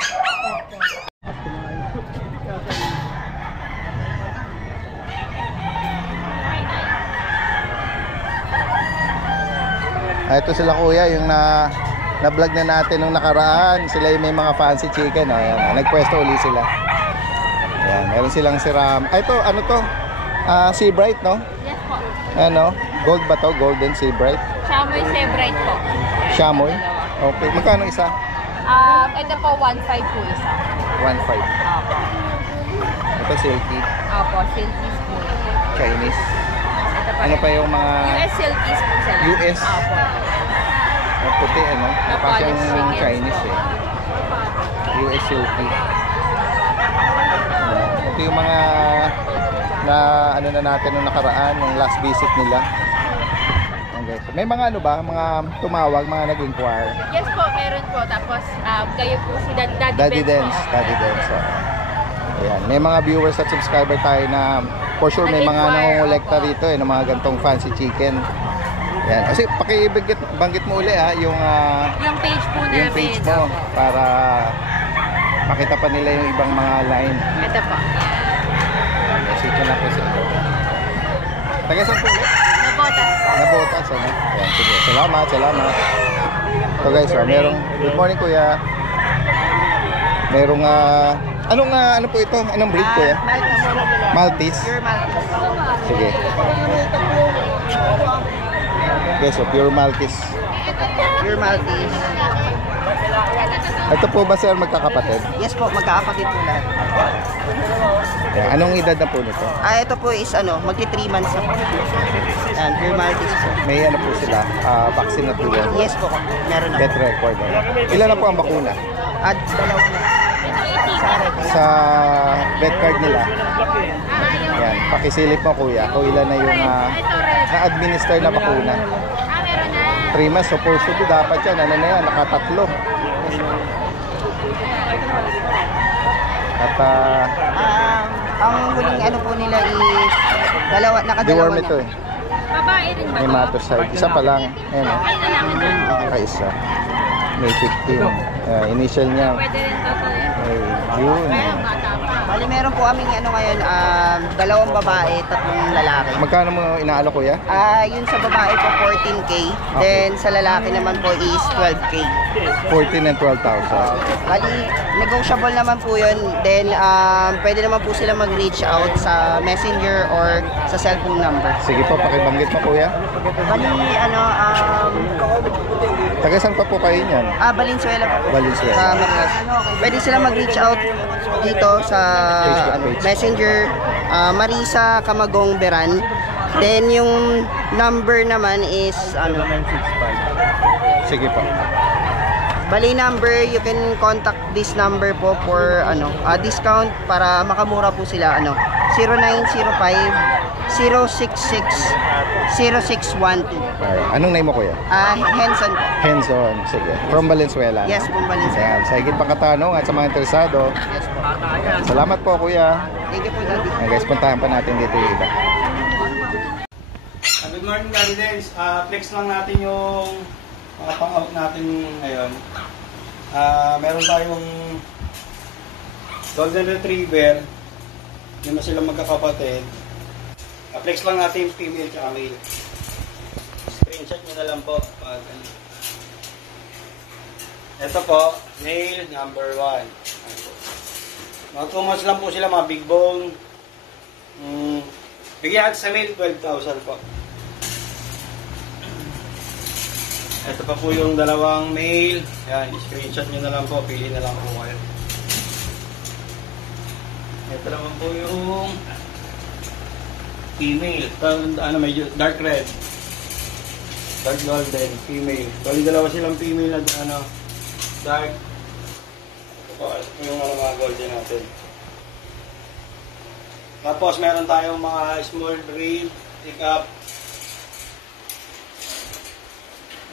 Ito sila kuya, yung Na-vlog na natin nung nakaraan. Sila yung may mga fancy chicken. Oh, ayan, nagpwesto uli sila. Ayan, meron silang siram. Ay, ito, ano to? Sea Bright, no? Yes po. Ano? Gold ba to? Golden Sea Bright? Chamoy Sebright po. Shamoy? Okay. Magkano isa? Ito po, 1.5 po isa. 1.5. Opo. Ito silky. Opo, silkies po. Chinese. Ito pa. Ano pa yung mga US silkies po sila. US? Opo. puti, ano? Mukha siyang Polish Chinese eh. US silky. Ito yung mga na ano na natin nung nakaraan, yung last visit nila. Okay. May mga ano ba, mga tumawag, mga nag-inquire? Yes po, meron po. Tapos kayo po si Daddy Dance. Daddy Dance. Ayan. May mga viewers at subscriber tayo na for sure may mga nangongolekta rito ng mga gantong fancy chicken. Ayan. Kasi banggit mo uli yung page po namin. Yung page mo para makita pa nila yung ibang mga line. Ito po. Message na po sila. Taga saan po ulit? Nabotas. Nabotas, ano? Ayan, sige. Salamat. So guys, merong, good morning kuya. Merong, ano po ito? Anong breed kuya? Maltese. Pure Maltese. Sige. Okay, so pure Maltese. Pure Maltese. Ito po ba sir magkakapatid? Yes po, magkakapatid po lahat. Ayan, anong edad na po nito? Ito po is magti 3 months na po. Yan, Pure Maltese po. May ano po sila, vaccine na po yan? Yes po, meron na. Vet record. Ilan na po ang bakuna? Dalawa na. Sa vet card nila. Yan, pakisilip mo kuya kung ilan na yung na-administer na bakuna. 3 months, supposedly dapat yan. Ano na yan, nakatatlo. At ang huling ano po nila is nakadalawa deworm na. ito eh. Babae rin ba? Hematicide. Isa pa lang. Ayan o. Ay, lalaki din. Kaisa. May 15. Initial niya. Pwede rin to po eh. Ay, June. Bata pa. Bali meron po kaming ngayon, 2 babae, 3 lalaki. Magkano mo inaalo kuya? Yun sa babae po 14K, then sa lalaki naman po is 12K. 14 and 12,000. Bali, negotiable naman po yun. Then, pwede naman po sila mag-reach out sa messenger or sa cellphone number. Sige po, pakibanggit mo kuya. Bali, Taga saan pa po kayo niyan? Valenzuela po. Valenzuela. Sa Matigas. Pwede sila mag-reach out dito sa Facebook page. messenger, Marisa Camagong Beran. Then, yung number naman is, 965. Sige po. Bali number, you can contact this number po for discount para makamura po sila 0905-066-0612. Anong name mo kuya? Henson po. Henson. Sige. From Valenzuela. Yes, from Valenzuela. Ayan. Sa higit pang katanong at sa mga interesado, Yes po. salamat po kuya. Thank you po, Daddy. Ayan, guys, puntahan pa natin dito yung iba. Good morning, Daddy Dance. Flex lang natin yung mga pang-out natin ngayon. Meron tayong Golden Retriever. Yun na sila magkakapatid. Flex lang natin yung female at male. Screenshot nyo na lang po. Ito po, male number 1. Mga 2 months lang po sila, mga big bone. Bigyan natin sa male, 12,000 po. Ito pa po yung dalawang male. Yan, screenshot nyo na lang po. Pili na lang po kayo. Ito naman po yung female. Medyo dark red. Dark golden, female. Bali dalawa silang female na dark. Ito po yung mga golden natin. Tapos meron tayong mga small breed, pick up.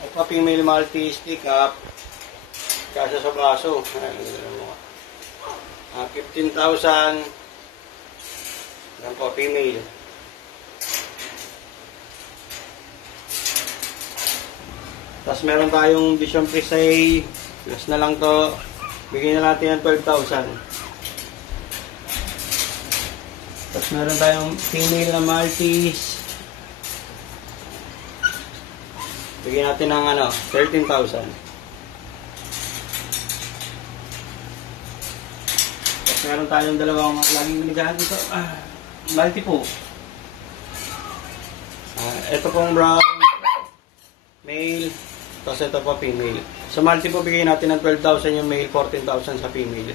Ito female Maltese, pick up. Kasya sa braso. 15,000. Yan po, female. Tapos meron tayong Vision Frisee. Plus na lang to. Bigyan na natin yan 12,000. Tapos meron tayong female na Maltese. Bigyan natin ng 13,000. Meron tayong dalawang laging binigahan dito. Multi po. Ito pong brown, male, tapos ito po female. Sa multi po, bigay natin ng 12,000 yung male, 14,000 sa female.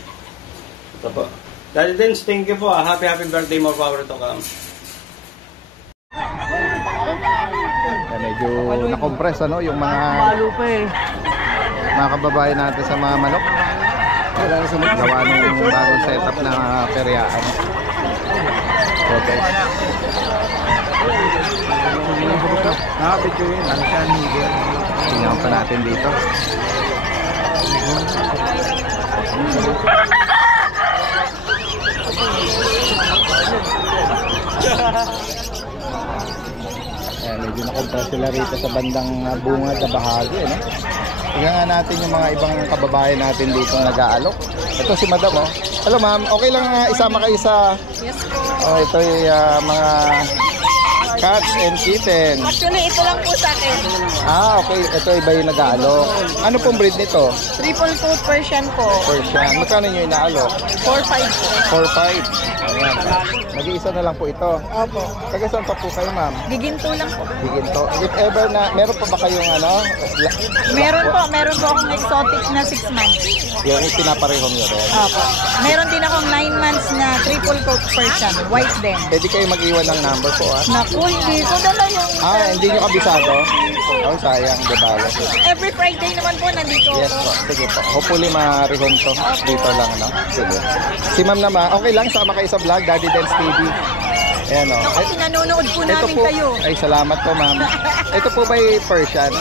Ito po. Daddy Dens, thank you po. Happy birthday, more power to come. Medyo na-compress ano, yung mga kababayan natin sa mga manok. Gawa ng bagong setup na peryaan. Okay. Tingnan pa natin dito. Medyo na-compress sila rito sa bandang bungad na bahagi, no? Tingnan nga natin yung mga ibang kababayan natin dito nag-aalok. Ito si Madam, oh. Hello ma'am, okay lang isama kayo sa... Yes po. Oh, ito yung mga cats and kittens. Actually, ito lang po sa akin. Okay. Ito iba yung nag-aalok. Ano pong breed nito? Triple coat Persian po. Persian. Magkano nyo inaalok? 4-5 po. 4-5. Ayan. Nag-iisa na lang po ito. Opo. Taga saan pa po kayo, ma'am? Giginto lang po. Giginto. If ever na, meron pa ba kayong ano? Meron po akong exotic na 6 months. Yung pinaparehong nyo rin. Opo. Meron din akong 9 months na triple coat Persian. White din. Pwede kayo mag-iwan ng number po, ha? Naku, hindi ko dala yung... Hindi nyo kabisado? Oh, sayang, debala. Every Friday naman po nandito Yes ako. po, sige po. Hopefully ma-rehome to. Dito lang, no? Sige. Si ma'am naman, okay lang, sama kayo sa vlog, Daddy Dens TV. Ayan, o. Naku, pinanonood po namin po, kayo. Ay, salamat po, ma'am. Ito po ba yung Persian?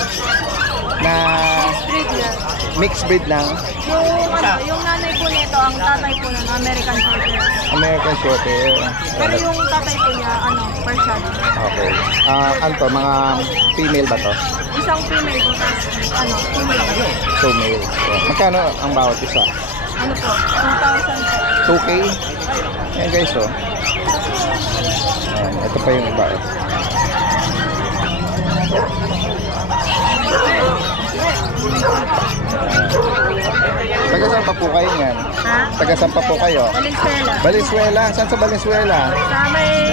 Na Breed yan. mixed breed ng Yung nanay po nito, ang tatay po ng American Shorthair. American Shorthair. Pero yung tatay po niya, Persian. Okay. Ano to, mga female ba to? Isang female po, tapos female. Two male. Magkano ang bawat isa? Ano po? 2,000 po. 2K? Ayan guys, oh. Ayan, ito pa yung iba. Taga saan pa po kayo yan? Ha? Taga saan pa po kayo? Valenzuela. Valenzuela? Saan sa Valenzuela? Sa may,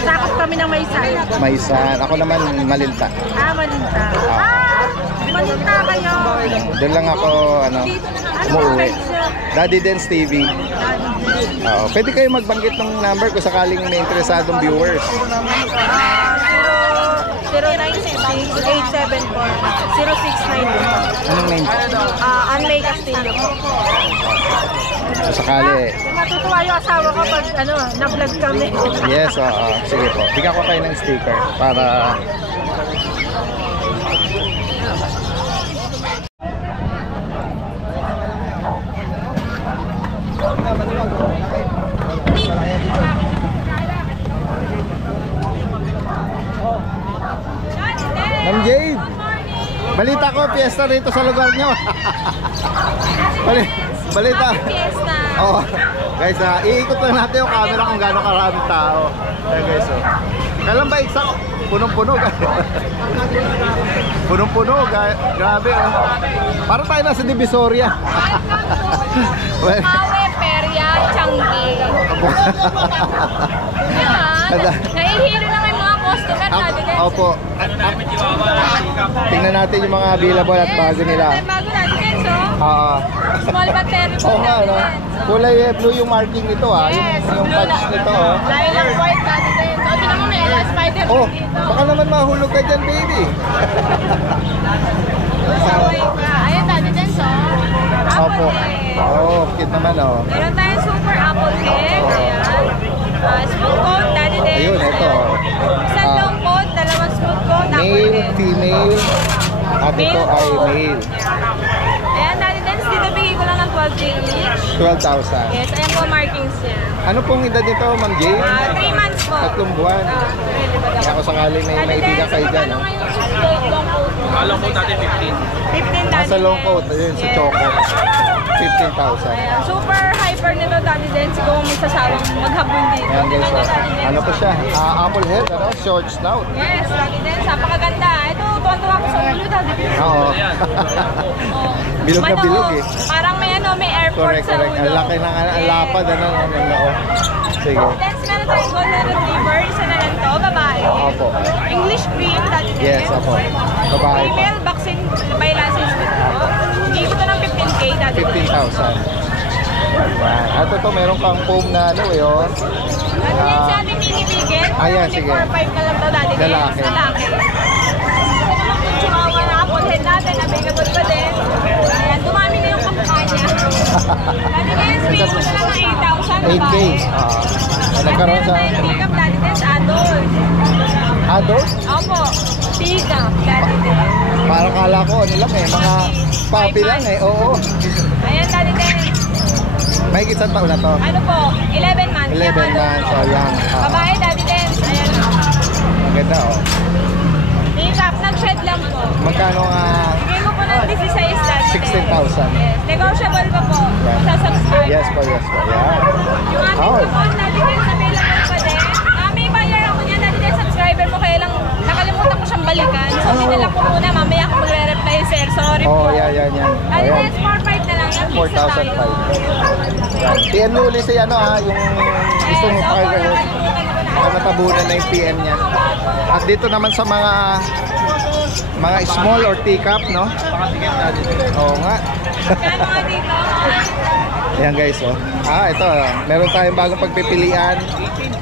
sakop kami ng Maysan. Maysan. Ako naman Malinta. Malinta. Malinta kayo. Doon lang ako, umuwi. Daddy Dens TV. Pwede kayo magbanggit ng number kung sakaling may interesadong viewers. 0966-874-0692. Anong name? Anmay Castillo po. Sakali. Matutuwa yung asawa ko pag na-vlog kami. Yes, oo. Sige po. Bigyan ko kayo ng sticker para... Ma'am Jade, balita ko, piyesta rito sa lugar nyo. Balita. Fiesta. Oh, guys, iikot lang natin yung camera kung gaano karaming tao. Ayan guys, oh. Kailan ba exact? Punong-puno. Punong-puno, grabe, oh. Para tayo nasa Divisoria. Awe, Perya, Changi. Nahihilo na kayo mga customer natin. Opo. Tingnan natin yung mga available at bago nila. Bago natin, so. Small but terrible. Oo nga, no? Kulay blue yung marking nito, ha? Yes. Yung patch nito, oh. Lilac white natin. So, tinan mo may spider Oh, dito. baka naman mahulog ka dyan, baby. Ayan, dati din, so. Opo. Oh, cute naman, oh. Meron tayong super apple cake. Ayan. Smooth coat, dati din. Ayun, ito. Isang long coat, dalawang smooth coat, apple Male, cake. female, at ito ay male. Ayan, dati din. Dito bigay ko lang ng 12K each. 12,000. Yes, ayan po markings niya. Ano pong edad nito, Ma'am Jane? 3 months po. 3 buwan. Ako sakali may maibigan kayo dyan, no? Alam ko dati 15. 15 dati. Sa long coat, ayun, sa choco. 15,000. Ayan, super hyper nito dati din. Siguro may sasawang maghabon dito. Ayan guys, oh. Ano po siya? Apple head, ano? Short snout. Yes, dati din. Napakaganda. Ito, tuwan-tuwa ko sa ulo dati din. Oo. Oh. Bilog na Manok. bilog eh. Parang may may airport Correct, sa correct. ulo. Ang laki ng ang lapad, ano, oh. Sige. Then, meron tayong golden retriever. Isa na lang to, babae. Opo. English cream, dati din. Yes, opo. Babae pa. Female vaccine by license ko to. Hindi ko to ng 15K dati. 15,000. Ayan. At ito, meron kang foam na ano eh, oh. At yan sa ating minibigin. Ayan, sige. 4-5 na lang to dati din. Lalaki. Lalaki. Ito naman yung chihuahua na apple head natin. Available pa din. Ayan, dumami na yung kampanya. Dati din, space ko na lang ng 8,000. 8K. Nagkaroon sa Meron tayong pick-up dati din sa adult. adult? Opo, pick-up dati din. Parang kala ko, ano lang eh, mga puppy lang eh, oo. Ayan dati din. May isang taon na to. Ano po, 11 months. 11 months, oh yan. Babae dati din. Ayan o. Maganda oh. Pick-up, nag-shed lang po. Magkano nga? Bigay ko po ng 16 dati. 16,000. Yes. Negotiable pa po. Yan. Sa subscriber. Yes po, yes po. Yan. Yung ating Oh. support dati din, available pa din. May buyer ako niyan dati din, subscriber mo. Kaya lang, nakalimutan ko siyang balikan. So, dinala ko muna. Mamaya ako magre-reply, sir. Sorry po. Oh, yan. Dati Ayan. din, 4-5 na lang yan. Fix na tayo. 4,500. Yan. PM nyo ulit si ano ha, yung gusto mo Yes, pa opo, nakalimutan ko na. natabunan na yung PM niya. At dito naman sa mga small or teacup, no? Oo nga. Kano nga dito? Ayan guys, oh. Ito, meron tayong bagong pagpipilian.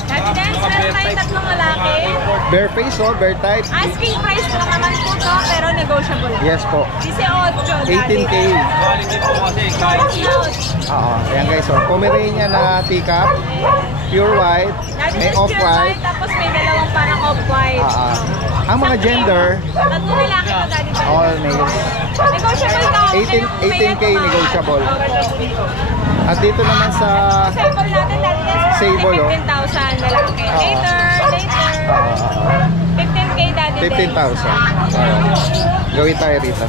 Dati din, meron tayong tatlong lalaki. Bear face, oh, bear type. Asking price lang naman po to, pero negotiable. Yes po. 18 dati. 18K. Short note. Oo, ayan guys, oh. Pomeranian na teacup. Pure white. Dati May din pure off-white. white, tapos may dalawang parang off-white. Ang mga gender, Tatlong lalaki to dati din. all males. Negotiable to. 18K negotiable. At dito naman sa Sable natin dati din. Sable, oh. 15,000 lalaki. Later. 15K dati din. 15,000. Gawin tayo rito.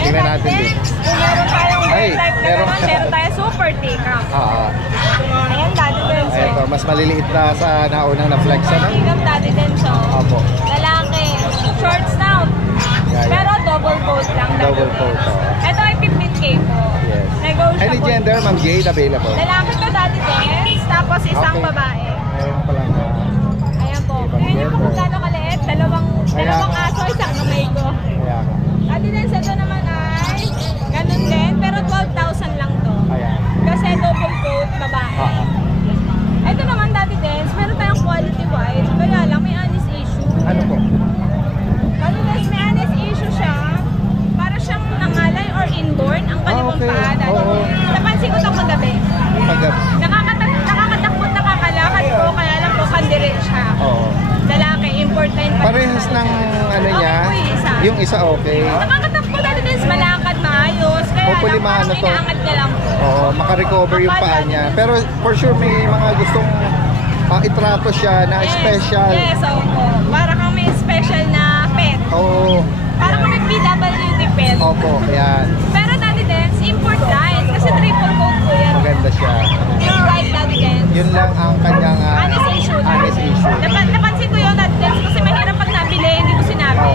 Tingnan natin dito. Kung meron tayong Ay, type na meron. naman, meron tayo super take-up. Ayan, dati din, sir. Ito, mas maliliit na sa naunang na flex, ano? Take-up dati din, so. Opo. Lalaki, short snout. Yeah. Pero double coat lang. Double coat, Ito ay 15K po. Yes. Negotiable. Any gender, Ma'am Jade, available? Lalaki to dati din, tapos isang Okay. babae. Meron pala na. Ayan po. Ibang Tingnan niyo po kung gender. gaano kaliit. Dalawang aso, isang kamay ko. Kaya nga. Dati din, sa ito naman ay ganun din, pero 12,000 lang to. Ayan. Kasi double coat, babae. Ito naman dati din, meron tayong quality white. Kaya lang, may honest issue. Ano po? Dati din, may honest issue siya. Para siyang nangalay or inborn. Ang kaliwang okay. paa dati. Oo. Napansin ko itong kagabi. Pagab. Nakakatakot, nakakalakad ko. Kaya lang po, kandirit siya. Oo. Lalaki, import line pa. Parehas ng ano niya. Okay po yung isa. Yung isa okay. Nakakatakbo dati din, malakad, maayos. Kaya Hopefully, lang, parang maano to. inaangat niya lang po. Oo, makarecover yung paa niya. Pero for sure may mga gustong itrato siya na special. Yes, opo. Para kang may special na pet. Oo. Para kang PWD pet. Opo, yan. Pero dati din, import line. Kasi triple coat po yan. Maganda siya. Pure white dati din. Yun lang ang kanyang Honest issue. honest issue. Napansin ko yun dati din. Kasi mahirap pag nabili, hindi ko sinabi.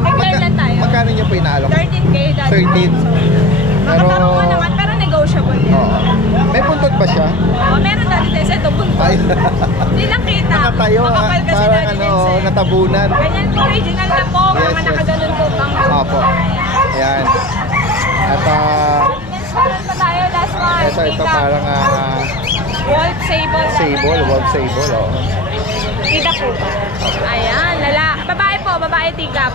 Declare lang tayo. Magkano niyo po inaalok? 13K dati. 13. Pero, Makatanong ko naman, pero negotiable yun. oo. May buntot ba siya? Oo, meron dati din. Ito, buntot. Ay, Hindi lang kita. nakatayo. Makapal kasi Parang dati ano, din, sir. natabunan. Ganyan po, original na po. Yes, Mga yes. nakaganon po pang. Opo. Ayan. At Meron pa tayo, last one. ito Kita. parang Wolf Sable. sable, wolf sable. Oh. Kita po. Ayan, babae po, babae teacup.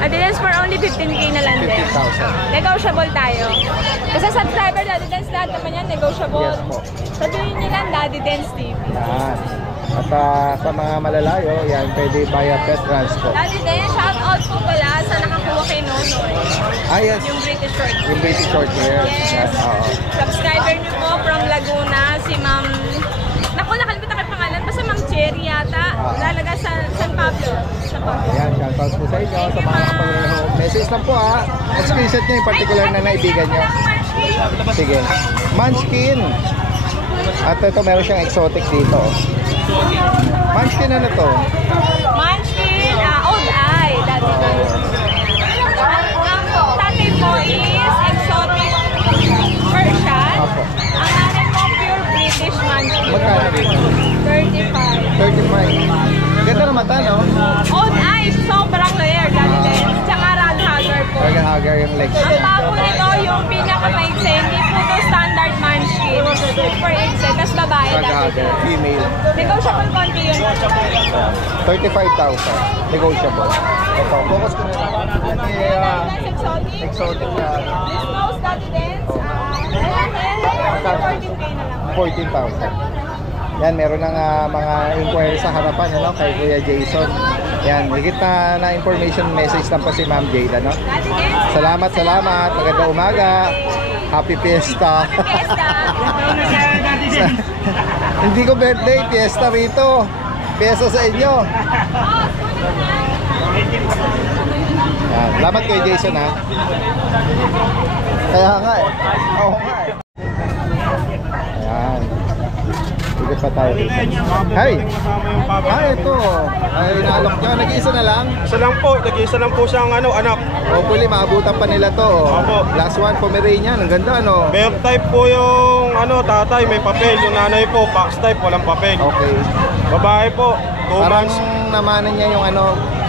Adidance for only 15K na lang din. 15,000. Negotiable tayo. Kasi subscriber Daddy Dance lahat naman yan, negotiable. Yes po. Sabihin nyo lang Daddy Dance TV. Yan. At sa mga malalayo, yan, pwede via pet transport. Daddy Dance, shout out po pala sa nakakuha kay Nonoy. Yes. Yung British short. Yung basic short hair. Yes. Oo. Subscriber nyo po from Laguna, si Ma'am... Naku, nakalimutan ko yung pangalan. Basta Ma'am Cherry yata. Lalaga sa San Pablo. San Pablo. Ayan, shoutout po sa inyo. Sa mga kapag message lang po ha. At screenshot nyo yung particular na naibigan nyo. Sige. Munchkin. At ito, meron siyang exotic dito. Munchkin ano to? Munchkin, old eye. Dati Hugger, female. Negotiable konti yun. 35,000. Negotiable. Ito, focus ko na lang. That's exotic. Exotic na. This nose, Daddy Dance. Lalaki, 14K na lang. 14,000. Yan, meron ng mga inquiry sa harapan, ano, kay Kuya Jason. Yan, higit na information message lang po si Ma'am Jade, ano. Daddy Dance. Salamat. Magandang umaga. Happy Fiesta. Hindi ko birthday, fiesta rito. Fiesta sa inyo. Yan, salamat kay Jason, ha. Kaya nga eh. Oo nga eh. Ayan. Ikot pa tayo dito. Hi! Ito. Ay, naalok nyo. Nag-iisa na lang? Isa lang po, nag-iisa lang po siyang anak. Hopefully, maabutan pa nila to. Opo. Last one, Pomeranian. Ang ganda, ano? Bear type po yung tatay, may papel. Yung nanay po, box type, walang papel. Okay. Babae po, 2 Parang months. namanan niya yung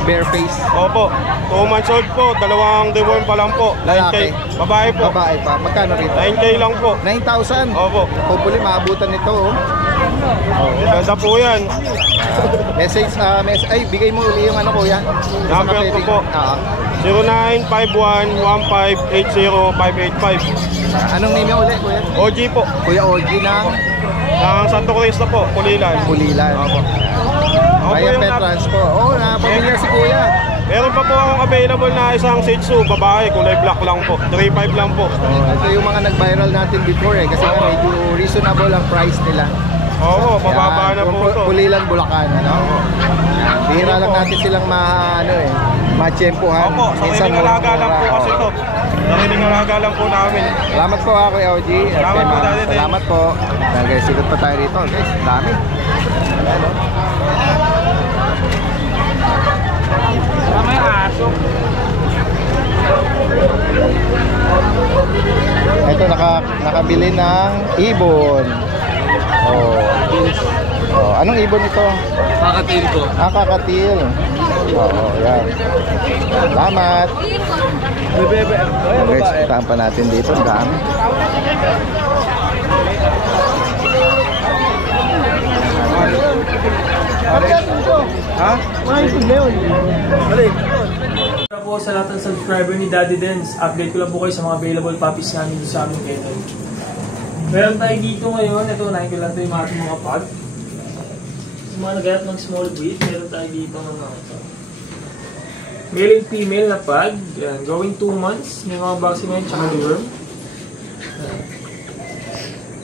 bare face. Opo, 2 months old po, 2 deworm pa lang po. 9K. Lalaki. Babae po. Babae pa. Magkano rito? 9K lang po. 9,000. Opo. Hopefully, maabutan nito. Ganda po yan. Message, ay, bigay mo uli yung ano, kuya. Number ko po. 0951-1580585. Anong name niya uli, kuya? OG po. Kuya OG ng Ng Santo Cristo po, Pulilan. Pulilan. Opo. Bayan Pet Transport. Oo, pamilyar si kuya. Meron pa po akong available na isang Shih Tzu, babae, kulay black lang po. 3.5 lang po. Ito yung mga nag-viral natin before eh. Kasi medyo reasonable ang price nila. Oo, mababa na po ito. Pulilan, Bulacan. Ano? Bihira lang natin silang ma-tsempuhan. Opo, sariling alaga lang po kasi ito. Sariling alaga lang po namin. Salamat po Kuya OG. Salamat po, Daddy. Salamat po. Guys, ikot pa tayo rito. Guys, dami. Ayan, oh. May aso. Ito, nakabili ng ibon. Anong ibon ito? Kakatil ko. Kakatil. Yan. Salamat. Guys, puntahan pa natin dito. Ang dami. Ha? Po sa lahat ng subscriber ni Daddy Dance, update ko lang po kayo sa mga available puppies namin dito sa aming kennel. Meron tayo dito ngayon, ito, nahin ko lang ito yung mga pug. Sa mga nagayat ng small breed, meron tayo dito ng male and female na pug. Yan, going 2 months, may mga vaccine ngayon, tsaka deworm.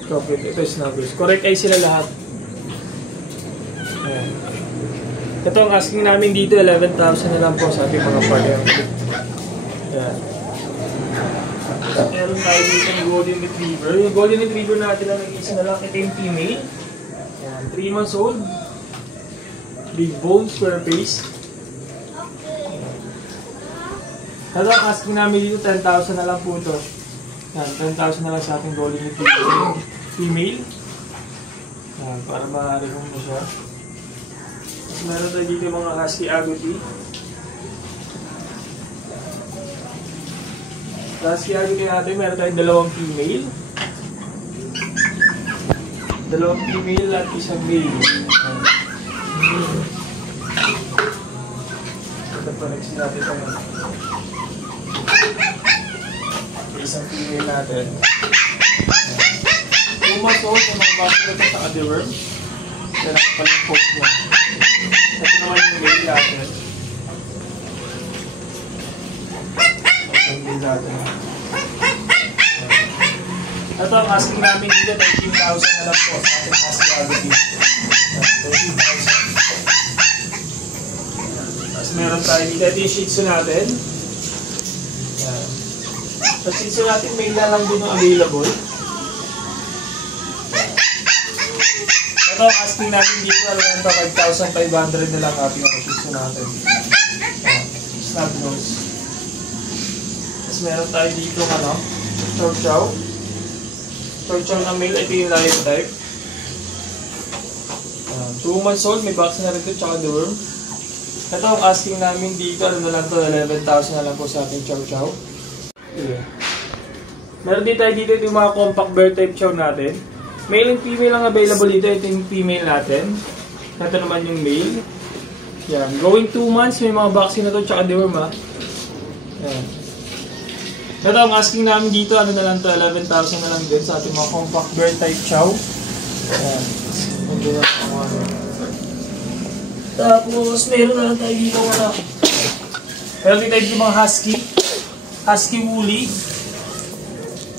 Ito is numbers. Correct eye sila lahat. Ayan. Ito ang asking namin dito, 11,000 na lang po sa ating mga partner. Ayan. Meron tayo dito ng Golden Retriever. Yung Golden Retriever natin lang nag-isa na lang. Ito yung female. Ayan. 3 months old. Big bone, square face. Ito ang asking namin dito, 10,000 na lang po ito. Ayan, 10,000 na lang sa ating Golden Retriever. Female. Ayan, para ma-rehome mo siya. Meron tayo dito mga Husky Agouti. Husky Agouti natin, meron tayo 2 female. 2 female at isang male. Ito pa next natin ito. Isang female natin. 2 months old, yung mga basket ito sa deworm. Kaya nakapal yung post niya. Ito naman yung male natin. Yung male natin. Ito ang asking namin dito, 19,000 na lang po sa ating Husky Agouti. 19,000. Tapos meron tayo dito. Ito yung Shih Tzu natin. Sa Shih Tzu natin, male na lang din yung available. Ito ang asking natin dito, alam ito, 5,500 na lang ating ang Shih Tzu natin. Snub nose. Tapos meron tayo dito, Chow Chow. Chow Chow na male, ito yung live type. 2 months old, may vaccine na rin ito, tsaka deworm. Ito ang asking namin dito, ano na lang ito, 11,000 na lang po sa ating Chow Chow. Yeah. Meron din tayo dito yung mga compact bear type chow natin. Male and female ang available dito. Ito yung female natin. Ito naman yung male. Yan. Going 2 months, may mga vaccine na to, tsaka deworm ha. Yan. Ito ang asking namin dito, ano na lang to, 11,000 na lang din sa ating mga compact bear type chow. Yan. Tapos, meron na lang tayo dito wala. Meron din tayo dito mga husky. Husky woolly.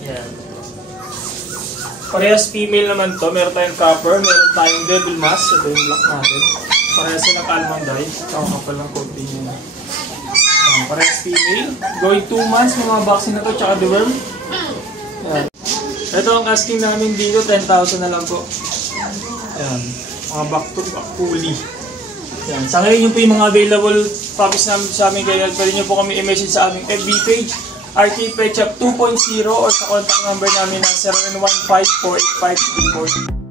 Yan. Parehas female naman to. Meron tayong copper, meron tayong devil mask. Ito yung black natin. Parehas silang almondite. Kakapal lang konti nyo. Parehas female. Going 2 months, may mga vaccine na to, tsaka deworm. Yan. Ito ang asking namin dito, 10,000 na lang po. Yan. Mga back to back woolly. Yan. Sa ngayon yun po yung mga available puppies namin sa amin. Kaya pwede nyo po kami i-message sa aming FB page, Arcade Pet Shop 2.0, or sa contact number namin na 0115-485-34.